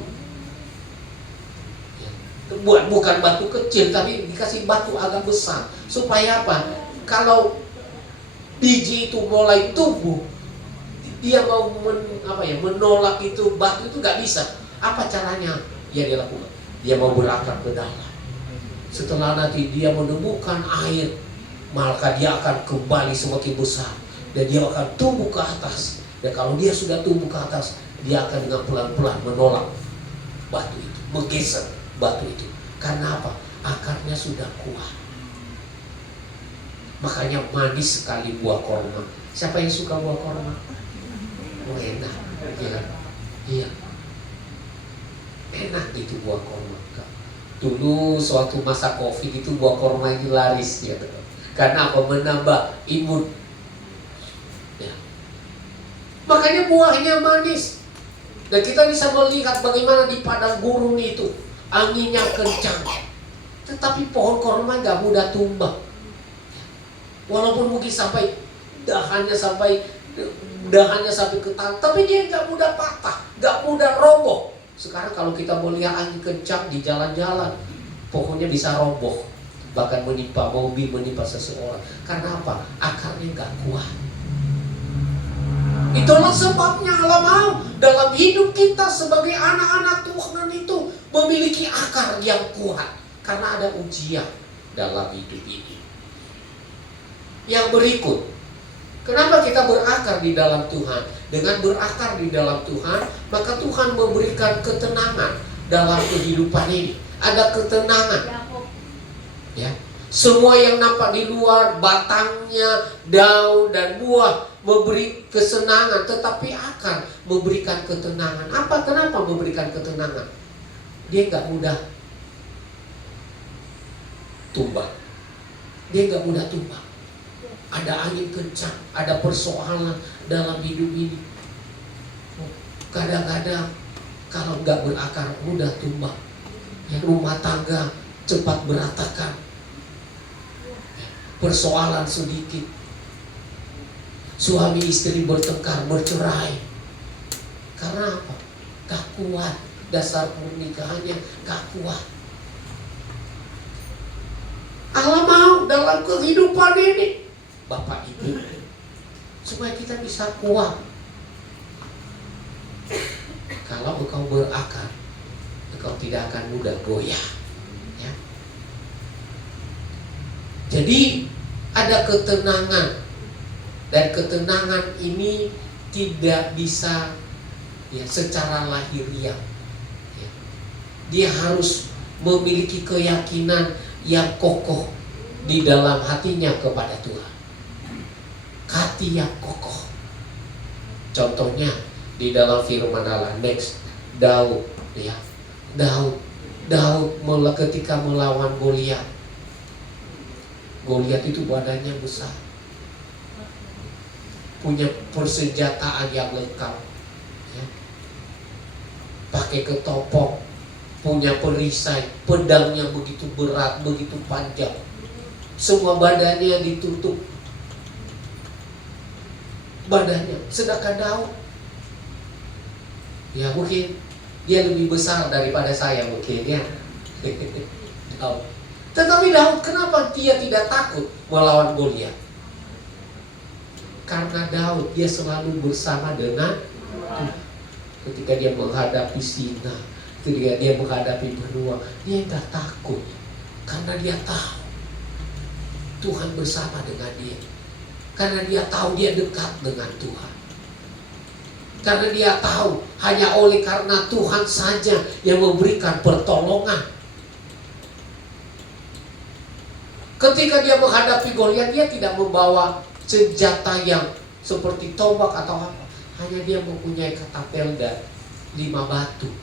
Bukan batu kecil, tapi dikasih batu agak besar. Supaya apa? Kalau biji itu mulai tumbuh, dia mau menolak itu batu itu gak bisa. Apa caranya? Ya dia lakukan. Dia mau berakar ke dalam. Setelah nanti dia menemukan air, maka dia akan kembali semakin besar dan dia akan tumbuh ke atas. Dan kalau dia sudah tumbuh ke atas, dia akan dengan pelan-pelan menolak batu itu, menggeser batu itu. Karena apa? Akarnya sudah kuat. Makanya manis sekali buah korma. Siapa yang suka buah korma? Oh, enak, ya. Iya. Enak gitu buah korma. Dulu suatu masa Covid itu buah korma ini laris ya. Karena apa? Menambah imun. Ya. Makanya buahnya manis. Dan kita bisa melihat bagaimana di padang gurun itu anginnya kencang. Tetapi pohon korma gak mudah tumbang. Walaupun mungkin sampai dahannya sampai ke tanah, tapi dia gak mudah patah, gak mudah roboh. Sekarang kalau kita melihat angin kencang di jalan-jalan, pohonnya bisa roboh, bahkan menimpa mobil, menimpa seseorang. Karena apa? Akarnya gak kuat. Itulah sebabnya Allah mau dalam hidup kita sebagai anak-anak Tuhan itu memiliki akar yang kuat. Karena ada ujian dalam hidup ini. Yang berikut, kenapa kita berakar di dalam Tuhan? Dengan berakar di dalam Tuhan, maka Tuhan memberikan ketenangan dalam kehidupan ini. Ada ketenangan. Ya. Semua yang nampak di luar, batangnya, daun dan buah memberi kesenangan, tetapi akar memberikan ketenangan. Kenapa memberikan ketenangan? Dia nggak mudah tumbang. Dia nggak mudah tumbang. Ada angin kencang, ada persoalan dalam hidup ini. Kadang-kadang kalau nggak berakar mudah tumbang. Ya, rumah tangga cepat berantakan. Persoalan sedikit, suami istri bertengkar, bercerai. Karena apa? Gak kuat. Dasar pernikahannya gak kuat. Allah mau dalam kehidupan ini, Bapak Ibu, supaya kita bisa kuat. Kalau engkau berakar, engkau tidak akan mudah goyah. Ya. Jadi ada ketenangan, dan ketenangan ini tidak bisa secara lahiriah. Ya. Dia harus memiliki keyakinan yang kokoh di dalam hatinya kepada Tuhan. Hati yang kokoh. Contohnya di dalam firman Allah, next, Daud, ya. Daud ketika melawan Goliat. Goliat itu badannya besar, punya persenjataan yang lengkap, ya. Pakai ketopong, punya perisai, pedangnya begitu berat, begitu panjang, semua badannya ditutup badannya. Sedangkan Daud, ya mungkin dia lebih besar daripada saya mungkin, ya. Daud. Tetapi Daud, kenapa dia tidak takut melawan Goliat? Karena Daud dia selalu bersama dengan Tuhan. Ketika dia menghadapi singa, ketika dia menghadapi beruang, dia tidak takut. Karena dia tahu Tuhan bersama dengan dia. Karena dia tahu dia dekat dengan Tuhan. Karena dia tahu hanya oleh karena Tuhan saja yang memberikan pertolongan. Ketika dia menghadapi Goliat, dia tidak membawa senjata yang seperti tombak atau apa. Hanya dia mempunyai katapel dan 5 batu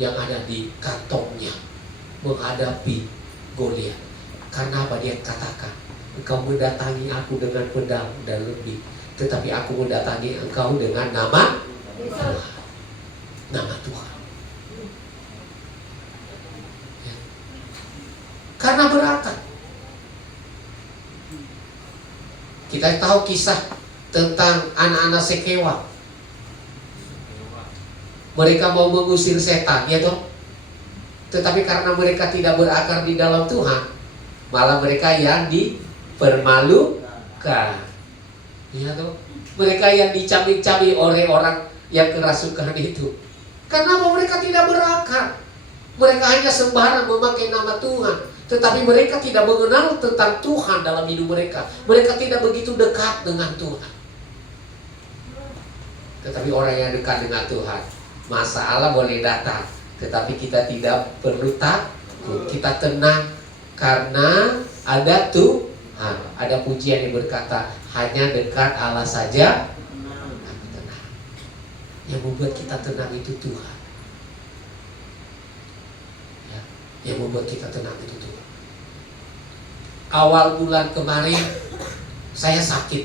yang ada di kantongnya menghadapi Goliat. Karena apa? Dia katakan, engkau mendatangi aku dengan pedang dan lebih, tetapi aku mendatangi engkau dengan nama Tuhan. Nama Tuhan. Karena berakar. Kita tahu kisah tentang anak-anak Sekewa. Mereka mau mengusir setan, ya toh. Tetapi karena mereka tidak berakar di dalam Tuhan, malah mereka yang dipermalukan, ya toh. Mereka yang dicabik-cabik oleh orang yang kerasukan itu. Karena mereka tidak berakar. Mereka hanya sembarang memakai nama Tuhan, tetapi mereka tidak mengenal tentang Tuhan dalam hidup mereka. Mereka tidak begitu dekat dengan Tuhan. Tetapi orang yang dekat dengan Tuhan, masalah boleh datang, tetapi kita tidak perlu takut. Kita tenang karena ada Tuhan. Ada pujian yang berkata, hanya dekat Allah saja aku tenang. Yang membuat kita tenang itu Tuhan. Ya, yang membuat kita tenang itu Tuhan. Awal bulan kemarin saya sakit.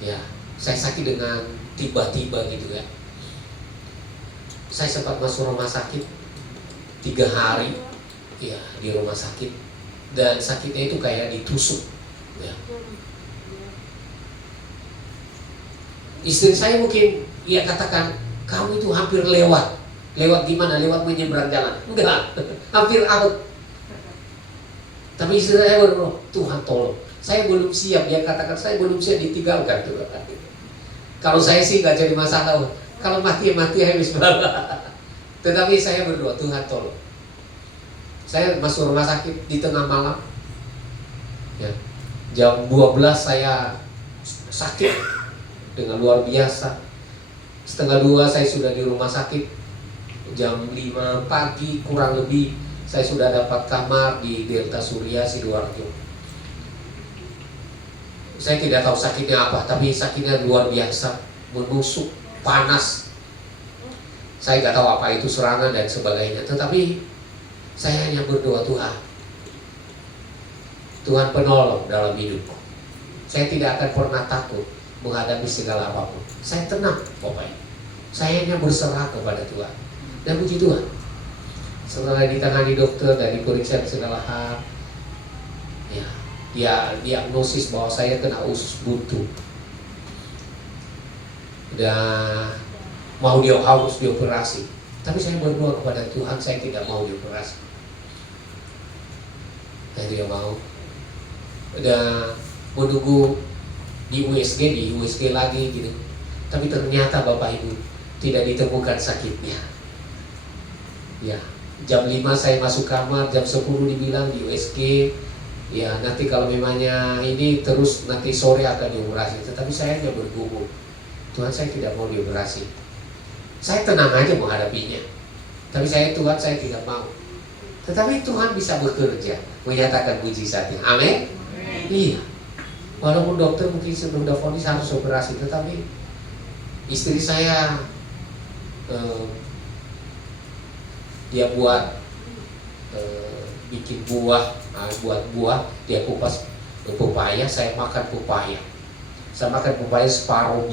Ya, saya sakit dengan tiba-tiba gitu ya. Saya sempat masuk rumah sakit 3 hari ya di rumah sakit, dan sakitnya itu kayak ditusuk ya. Istri saya mungkin ia katakan, kamu itu hampir lewat gimana? Lewat menyeberang jalan? Enggak, hampir out. Tapi istri saya berdoa, Tuhan tolong, saya belum siap. Dia katakan, saya belum siap ditinggalkan Tuhan. Kalau saya sih nggak jadi masalah. Kalau mati habis berapa. Tetapi saya berdoa, Tuhan tolong. Saya masuk rumah sakit di tengah malam ya. Jam 12 saya sakit dengan luar biasa. 1:30 saya sudah di rumah sakit. Jam 5 pagi kurang lebih saya sudah dapat kamar di Delta Surya Sidoarjo. Saya tidak tahu sakitnya apa, tapi sakitnya luar biasa, menusuk, panas. Saya nggak tahu apa itu serangan dan sebagainya. Tetapi saya hanya berdoa, Tuhan penolong dalam hidupku. Saya tidak akan pernah takut menghadapi segala apapun. Saya tenang pokoknya. Saya hanya berserah kepada Tuhan. Dan puji Tuhan, setelah ditangani dokter dan diperiksa segala hal, ya, dia diagnosis bahwa saya kena usus buntu. Dan harus dioperasi. Tapi saya berdoa kepada Tuhan, saya tidak mau dioperasi. Saya tidak mau. Dan menunggu di USG lagi gitu. Tapi ternyata Bapak Ibu tidak ditemukan sakitnya. Ya, jam 5 saya masuk kamar, jam 10 dibilang di USG. Ya, nanti kalau memangnya ini terus nanti sore akan dioperasi. Tetapi saya hanya bergumul, Tuhan, saya tidak mau dioperasi. Saya tenang aja menghadapinya. Tapi Tuhan saya tidak mau. Tetapi Tuhan bisa bekerja, menyatakan mujizatnya. Amin. Iya. Walaupun dokter mungkin sudah vonis harus operasi, tetapi istri saya dia buat bikin buah, buat buah, dia kupas pepaya, saya makan pepaya. Saya makan pepaya separuh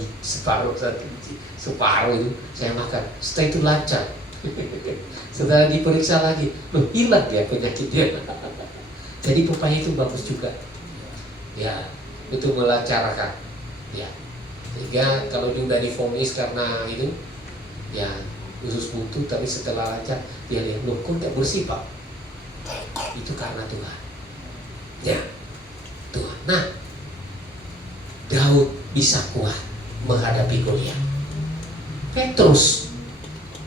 itu saya makan. Setelah itu lancar. Setelah diperiksa lagi, hilang ya penyakitnya. Jadi pepaya itu bagus juga. Ya, itu melancarkan. Ya. Sehingga kalau dia udah divonis karena itu, ya usus buntu, tapi setelah lancar dia lihat, loh kok tidak bersih Pak? Itu karena Tuhan. Ya, Tuhan. Nah, Daud bisa kuat menghadapi Goliat. Petrus,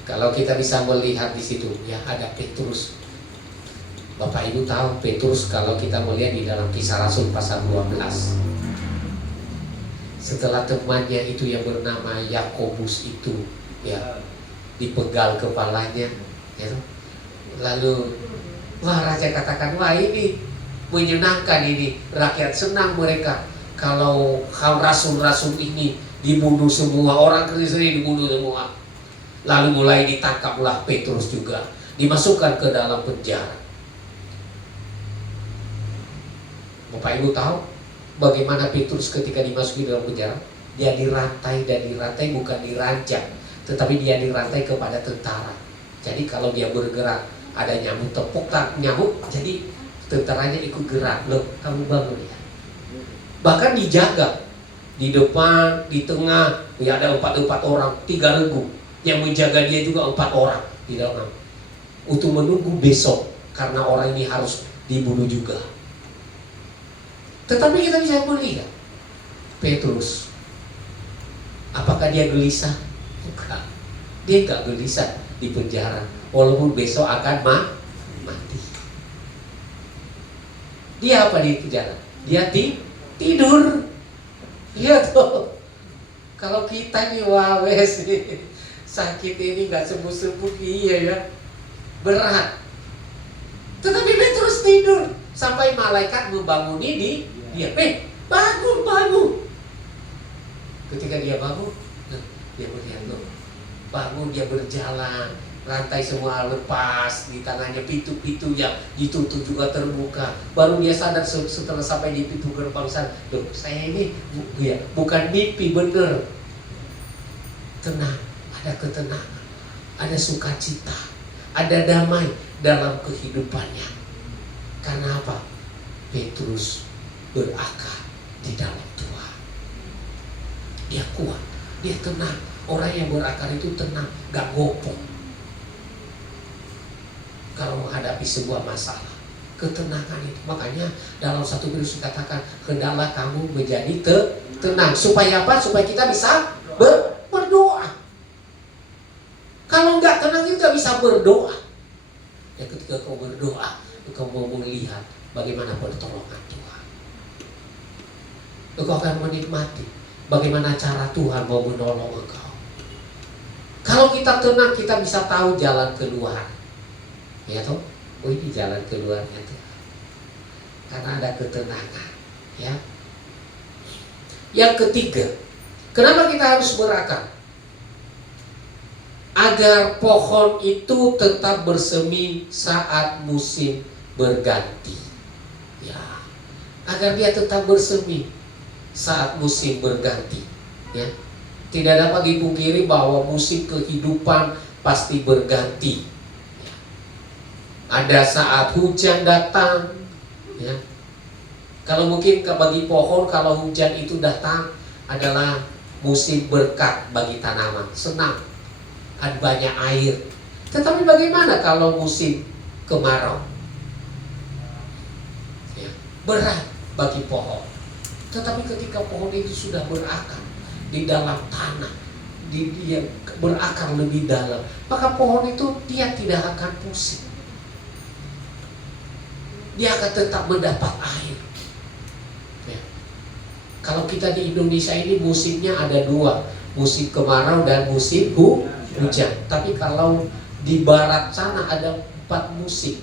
kalau kita bisa melihat di situ, ya ada Petrus. Bapak Ibu tahu Petrus kalau kita melihat di dalam Kisah Rasul pasal 12. Setelah temannya itu yang bernama Yakobus itu, ya dipegal kepalanya, ya. Lalu raja katakan, wah ini menyenangkan, ini rakyat senang mereka kalau rasul-rasul ini dibunuh semua, orang Kristen dibunuh semua. Lalu mulai ditangkaplah Petrus juga, dimasukkan ke dalam penjara. Bapak Ibu tahu bagaimana Petrus ketika dimasuki dalam penjara? Dia dirantai, dan dirantai bukan dirancang, tetapi dia dirantai kepada tentara. Jadi kalau dia bergerak, ada nyamuk tepuk nyamuk, jadi tentaranya ikut gerak. Loh, kamu bangun ya. Bahkan dijaga di depan, di tengah, ya ada empat orang, 3 regu yang menjaga dia juga 4 orang di dalam untuk menunggu besok karena orang ini harus dibunuh juga. Tetapi kita bisa melihat Petrus, apakah dia gelisah? Bukan. Dia enggak gelisah di penjara walaupun besok akan mati. Dia apa di penjara? Dia tidur. Iya tuh. Kalau kita nih wawes nih, sakit ini nggak sembuh-sembuh, iya ya, berat. Tetapi Petrus tidur sampai malaikat membanguni dia. Bangun. Ketika dia bangun, dia melihat loh, bangun, dia berjalan, rantai semua lepas, di tangannya pintu-pintu yang ditutup juga terbuka. Baru dia sadar setelah sampai di pintu gerbang sana, loh saya ini bukan mimpi, bener. Tenang, ada ketenangan, ada sukacita, ada damai dalam kehidupannya. Karena apa? Petrus berakar di dalam Tuhan. Dia kuat, dia tenang. Orang yang berakar itu tenang, gak gopoh. Kalau menghadapi sebuah masalah, ketenangan itu. Makanya dalam 1 Petrus dikatakan, hendaklah kamu menjadi tenang. Supaya apa? Supaya kita bisa berdoa. Kalau nggak tenang itu nggak bisa berdoa. Ya ketika kau berdoa, kau mau melihat bagaimana pertolongan Tuhan. Engkau akan menikmati bagaimana cara Tuhan mau menolong engkau. Kalau kita tenang, kita bisa tahu jalan keluar. Ya toh? Oh ini jalan keluarnya tuh. Karena ada ketenangan. Ya. Yang ketiga, kenapa kita harus berakar? Agar pohon itu tetap bersemi saat musim berganti. Ya. Agar dia tetap bersemi saat musim berganti. Ya. Tidak dapat dipungkiri bahwa musim kehidupan pasti berganti. Ya. Ada saat hujan datang. Ya. Kalau mungkin bagi pohon, kalau hujan itu datang adalah musim berkat bagi tanaman. Senang, ada banyak air. Tetapi bagaimana kalau musim kemarau? Ya, berat bagi pohon. Tetapi ketika pohon itu sudah berakar di dalam tanah, dia berakar lebih dalam, maka pohon itu dia tidak akan pusing. Dia akan tetap mendapat air. Ya. Kalau kita di Indonesia ini musimnya ada 2, musim kemarau dan musim hujan. Tapi kalau di barat sana ada 4 musim.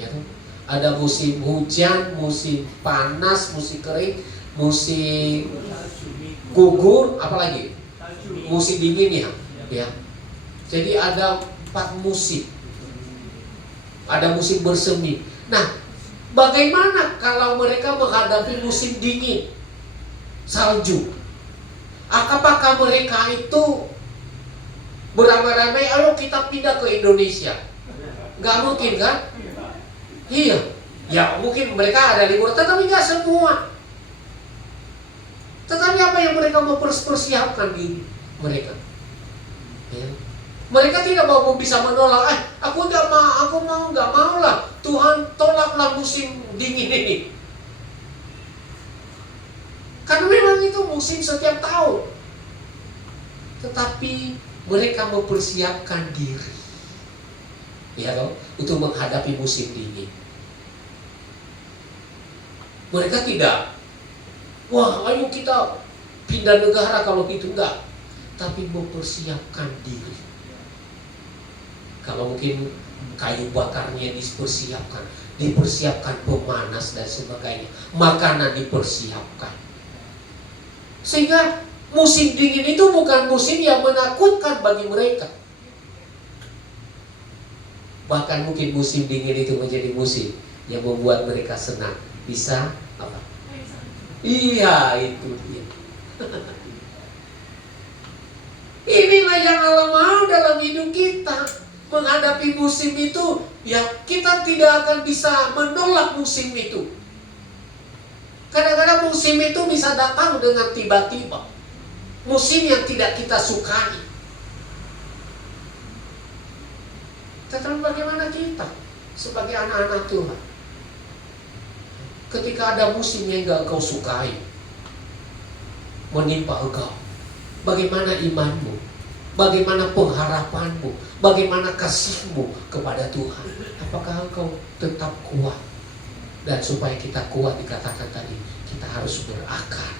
Ya. Ada musim hujan, musim panas, musim kering, musim gugur, apalagi musim dingin ya. Jadi ada 4 musim. Ada musim bersemi. Nah, bagaimana kalau mereka menghadapi musim dingin, salju? Apakah mereka itu beramai-ramai, ayo kita pindah ke Indonesia? Gak mungkin kan? Iya. Ya mungkin mereka ada libur, tetapi gak semua. Tetapi apa yang mereka mempersiapkan diri mereka? Ya. Mereka tidak mau bisa menolak. Aku nggak mau lah. Tuhan tolaklah musim dingin ini. Karena memang itu musim setiap tahun. Tetapi mereka mempersiapkan diri, ya loh, untuk menghadapi musim dingin. Mereka tidak, wah ayo kita pindah negara kalau gitu, enggak. Tapi mempersiapkan diri. Kalau mungkin kayu bakarnya dipersiapkan pemanas dan sebagainya, makanan dipersiapkan. Sehingga musim dingin itu bukan musim yang menakutkan bagi mereka. Bahkan mungkin musim dingin itu menjadi musim yang membuat mereka senang. Bisa apa? Iya, itu dia. Inilah yang Allah mau dalam hidup kita. Menghadapi musim itu, ya kita tidak akan bisa menolak musim itu. Kadang-kadang musim itu bisa datang dengan tiba-tiba. Musim yang tidak kita sukai. Tetapi bagaimana kita sebagai anak-anak Tuhan? Ketika ada musim yang gak kau sukai menimpa engkau, bagaimana imanmu? Bagaimana pengharapanmu? Bagaimana kasihmu kepada Tuhan? Apakah engkau tetap kuat? Dan supaya kita kuat, dikatakan tadi, kita harus berakar.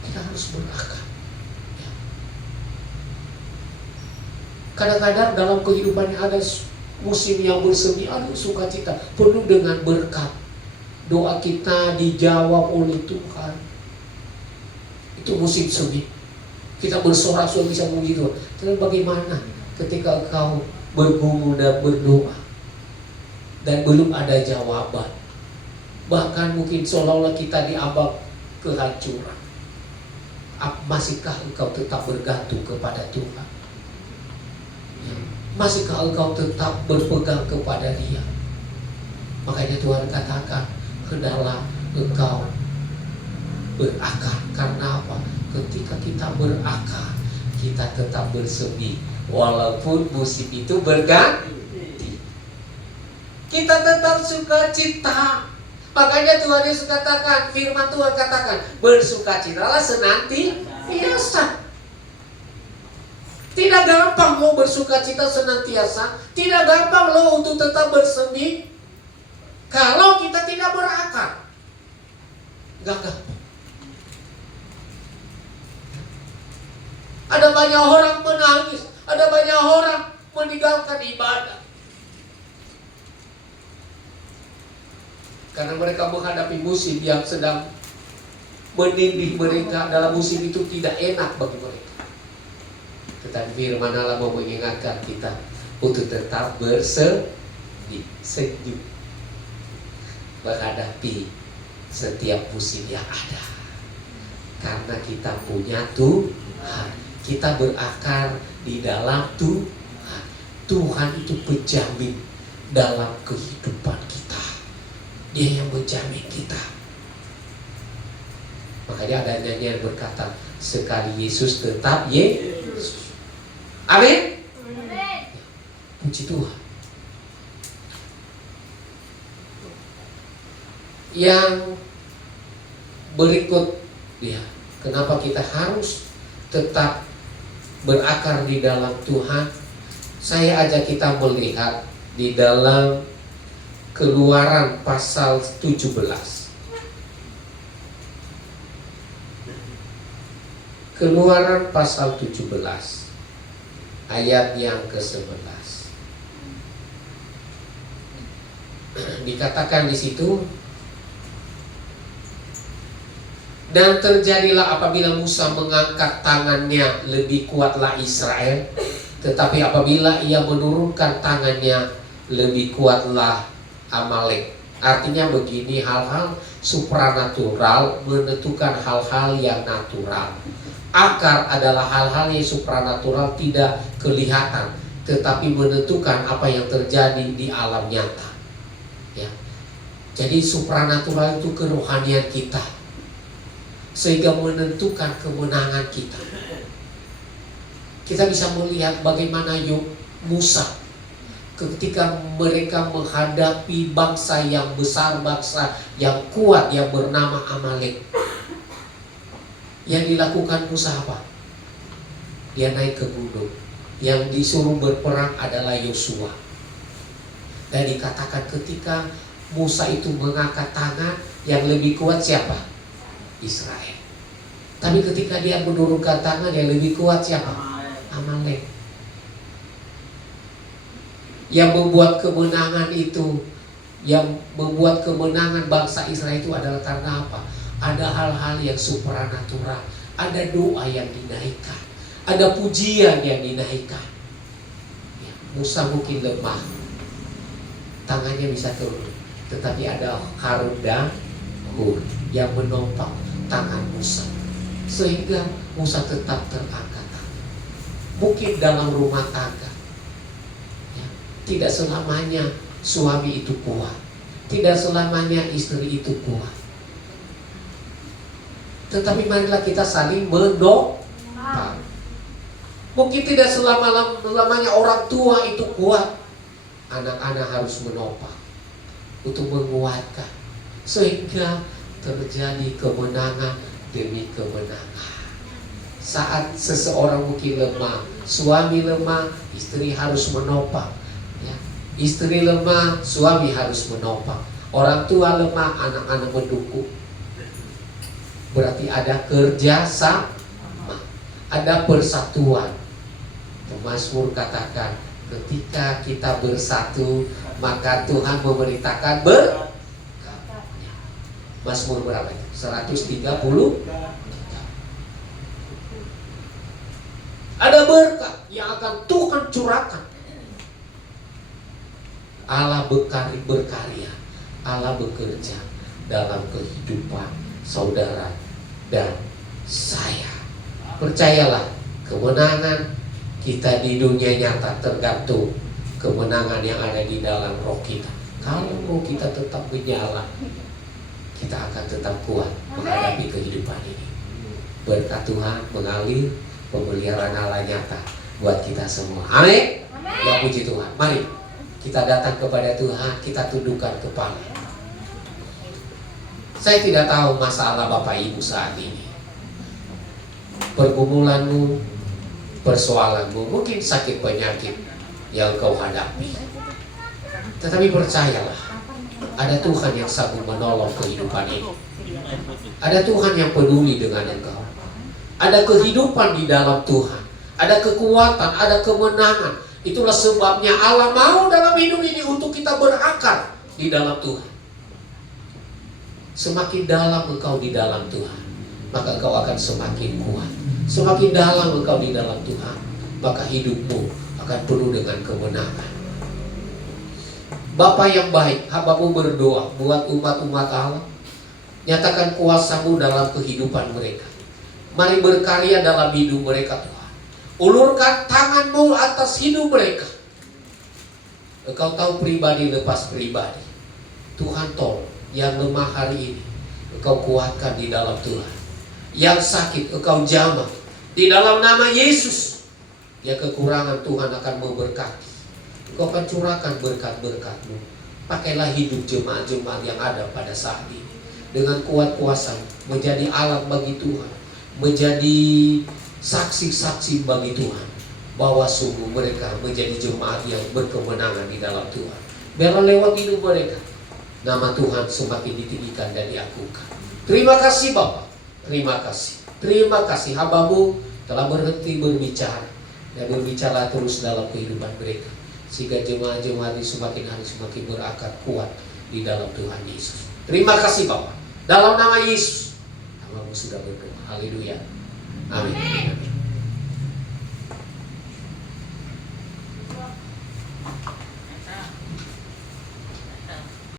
Kita harus berakar. Ya. Kadang-kadang dalam kehidupan ada musim yang bersemi, aduh sukacita, penuh dengan berkat. Doa kita dijawab oleh Tuhan. Itu musim semi. Kita bersorak-sorai bisa memuji Tuhan. Tapi bagaimana ketika engkau bergumul dan berdoa dan belum ada jawaban? Bahkan mungkin seolah-olah kita diambang kehancuran. Masihkah engkau tetap bergantung kepada Tuhan? Masihkah engkau tetap berpegang kepada Dia? Makanya Tuhan katakan, hendaklah engkau berakar. Karena apa? Ketika kita berakar, kita tetap bersemi walaupun musim itu berganti. Kita tetap sukacita. Makanya Tuhan Yesus katakan, firman Tuhan katakan, bersukacitalah senantiasa. Tidak gampang lo bersukacita senantiasa. Tidak gampang lo untuk tetap bersemi kalau kita tidak berakar. Gak gampang. Ada banyak orang menangis, ada banyak orang meninggalkan ibadah karena mereka menghadapi musim yang sedang menindih mereka. Dalam musim itu tidak enak bagi mereka. Tetapi firman Allah mau mengingatkan kita untuk tetap bersedih, sejuk menghadapi setiap musim yang ada. Karena kita punya Tuhan. Kita berakar di dalam Tuhan. Tuhan itu penjamin dalam kehidupan kita. Dia yang menjamin kita. Makanya ada nyanyian berkata, sekali Yesus tetap Yesus. Amin. Puji Tuhan. Yang berikut, ya, kenapa kita harus tetap berakar di dalam Tuhan? Saya ajak kita melihat di dalam Keluaran pasal 17. Keluaran pasal 17 ayat yang ke-11. Dikatakan di situ, dan terjadilah apabila Musa mengangkat tangannya, lebih kuatlah Israel. Tetapi apabila ia menurunkan tangannya, lebih kuatlah Amalek. Artinya begini, hal-hal supranatural menentukan hal-hal yang natural. Akar adalah hal-hal yang supranatural tidak kelihatan, tetapi menentukan apa yang terjadi di alam nyata. Ya. Jadi supranatural itu kerohanian kita, sehingga menentukan kemenangan kita. Kita bisa melihat bagaimana Musa ketika mereka menghadapi bangsa yang besar, bangsa yang kuat yang bernama Amalek. Yang dilakukan Musa apa? Dia naik ke gunung. Yang disuruh berperang adalah Yosua. Dan dikatakan ketika Musa itu mengangkat tangan, yang lebih kuat siapa? Israel. Tapi ketika dia menurunkan tangan, yang lebih kuat siapa? Amalek. Yang membuat kemenangan itu, yang membuat kemenangan bangsa Israel itu adalah karena apa? Ada hal-hal yang supranatural, ada doa yang dinaikkan, ada pujian yang dinaikkan. Ya, Musa mungkin lemah, tangannya bisa turun, tetapi ada Harun dan Hur yang menopang tangan Musa, sehingga Musa tetap terangkat. Mungkin dalam rumah tangga, ya, tidak selamanya suami itu kuat, Tidak selamanya istri itu kuat. Tetapi marilah kita saling menopang. Mungkin tidak selamanya orang tua itu kuat. Anak-anak harus menopang untuk menguatkan, sehingga terjadi kemenangan demi kemenangan. Saat seseorang mungkin lemah, suami lemah, istri harus menopang. Ya. Istri lemah, suami harus menopang. Orang tua lemah, anak-anak mendukung. Berarti ada kerjasama, ada persatuan. Mazmur katakan, ketika kita bersatu, maka Tuhan memerintahkan berkat. Mazmur berapa itu? 130. Ada berkat yang akan Tuhan curahkan. Allah berkarya, Allah bekerja dalam kehidupan saudara dan saya. Percayalah, kemenangan kita di dunia nyata tergantung kemenangan yang ada di dalam roh kita. Kalau roh kita tetap menyala, kita akan tetap kuat menghadapi kehidupan ini. Berkat Tuhan mengalir, pemeliharaan Allah nyata buat kita semua. Amin. Ya, puji Tuhan. Mari kita datang kepada Tuhan, kita tundukkan kepala. Saya tidak tahu masalah Bapak Ibu saat ini. Pergumulanmu, persoalanmu, mungkin sakit penyakit yang kau hadapi. Tetapi percayalah, ada Tuhan yang sanggup menolong kehidupan ini. Ada Tuhan yang peduli dengan engkau. Ada kehidupan di dalam Tuhan. Ada kekuatan, ada kemenangan. Itulah sebabnya Allah mau dalam hidup ini untuk kita berakar di dalam Tuhan. Semakin dalam engkau di dalam Tuhan, maka engkau akan semakin kuat. Semakin dalam engkau di dalam Tuhan, maka hidupmu akan penuh dengan kemenangan. Bapa yang baik, hamba-Mu berdoa buat umat-umat Allah. Nyatakan kuasa-Mu dalam kehidupan mereka. Mari berkarya dalam hidup mereka, Tuhan. Ulurkan tangan-Mu atas hidup mereka. Engkau tahu pribadi lepas pribadi. Tuhan tolong yang lemah hari ini, Engkau kuatkan di dalam Tuhan. Yang sakit Engkau jamah di dalam nama Yesus. Yang kekurangan Tuhan akan memberkati. Engkau akan curahkan berkat-berkat-Mu. Pakailah hidup jemaat-jemaat yang ada pada saat ini dengan kuat kuasa menjadi alat bagi Tuhan, menjadi saksi-saksi bagi Tuhan, bahwa sungguh mereka menjadi jemaat yang berkemenangan di dalam Tuhan. Biarlah lewat hidup mereka nama Tuhan semakin ditinggikan dan diagungkan. Terima kasih Bapa, terima kasih. Terima kasih hamba-Mu telah berhenti berbicara dan berbicara terus dalam kehidupan mereka, sehingga jemaat-jemaat ini semakin hari semakin berakar kuat di dalam Tuhan Yesus. Terima kasih Bapa. Dalam nama Yesus, hamba-Mu sudah berdoa. Haleluya. Amin.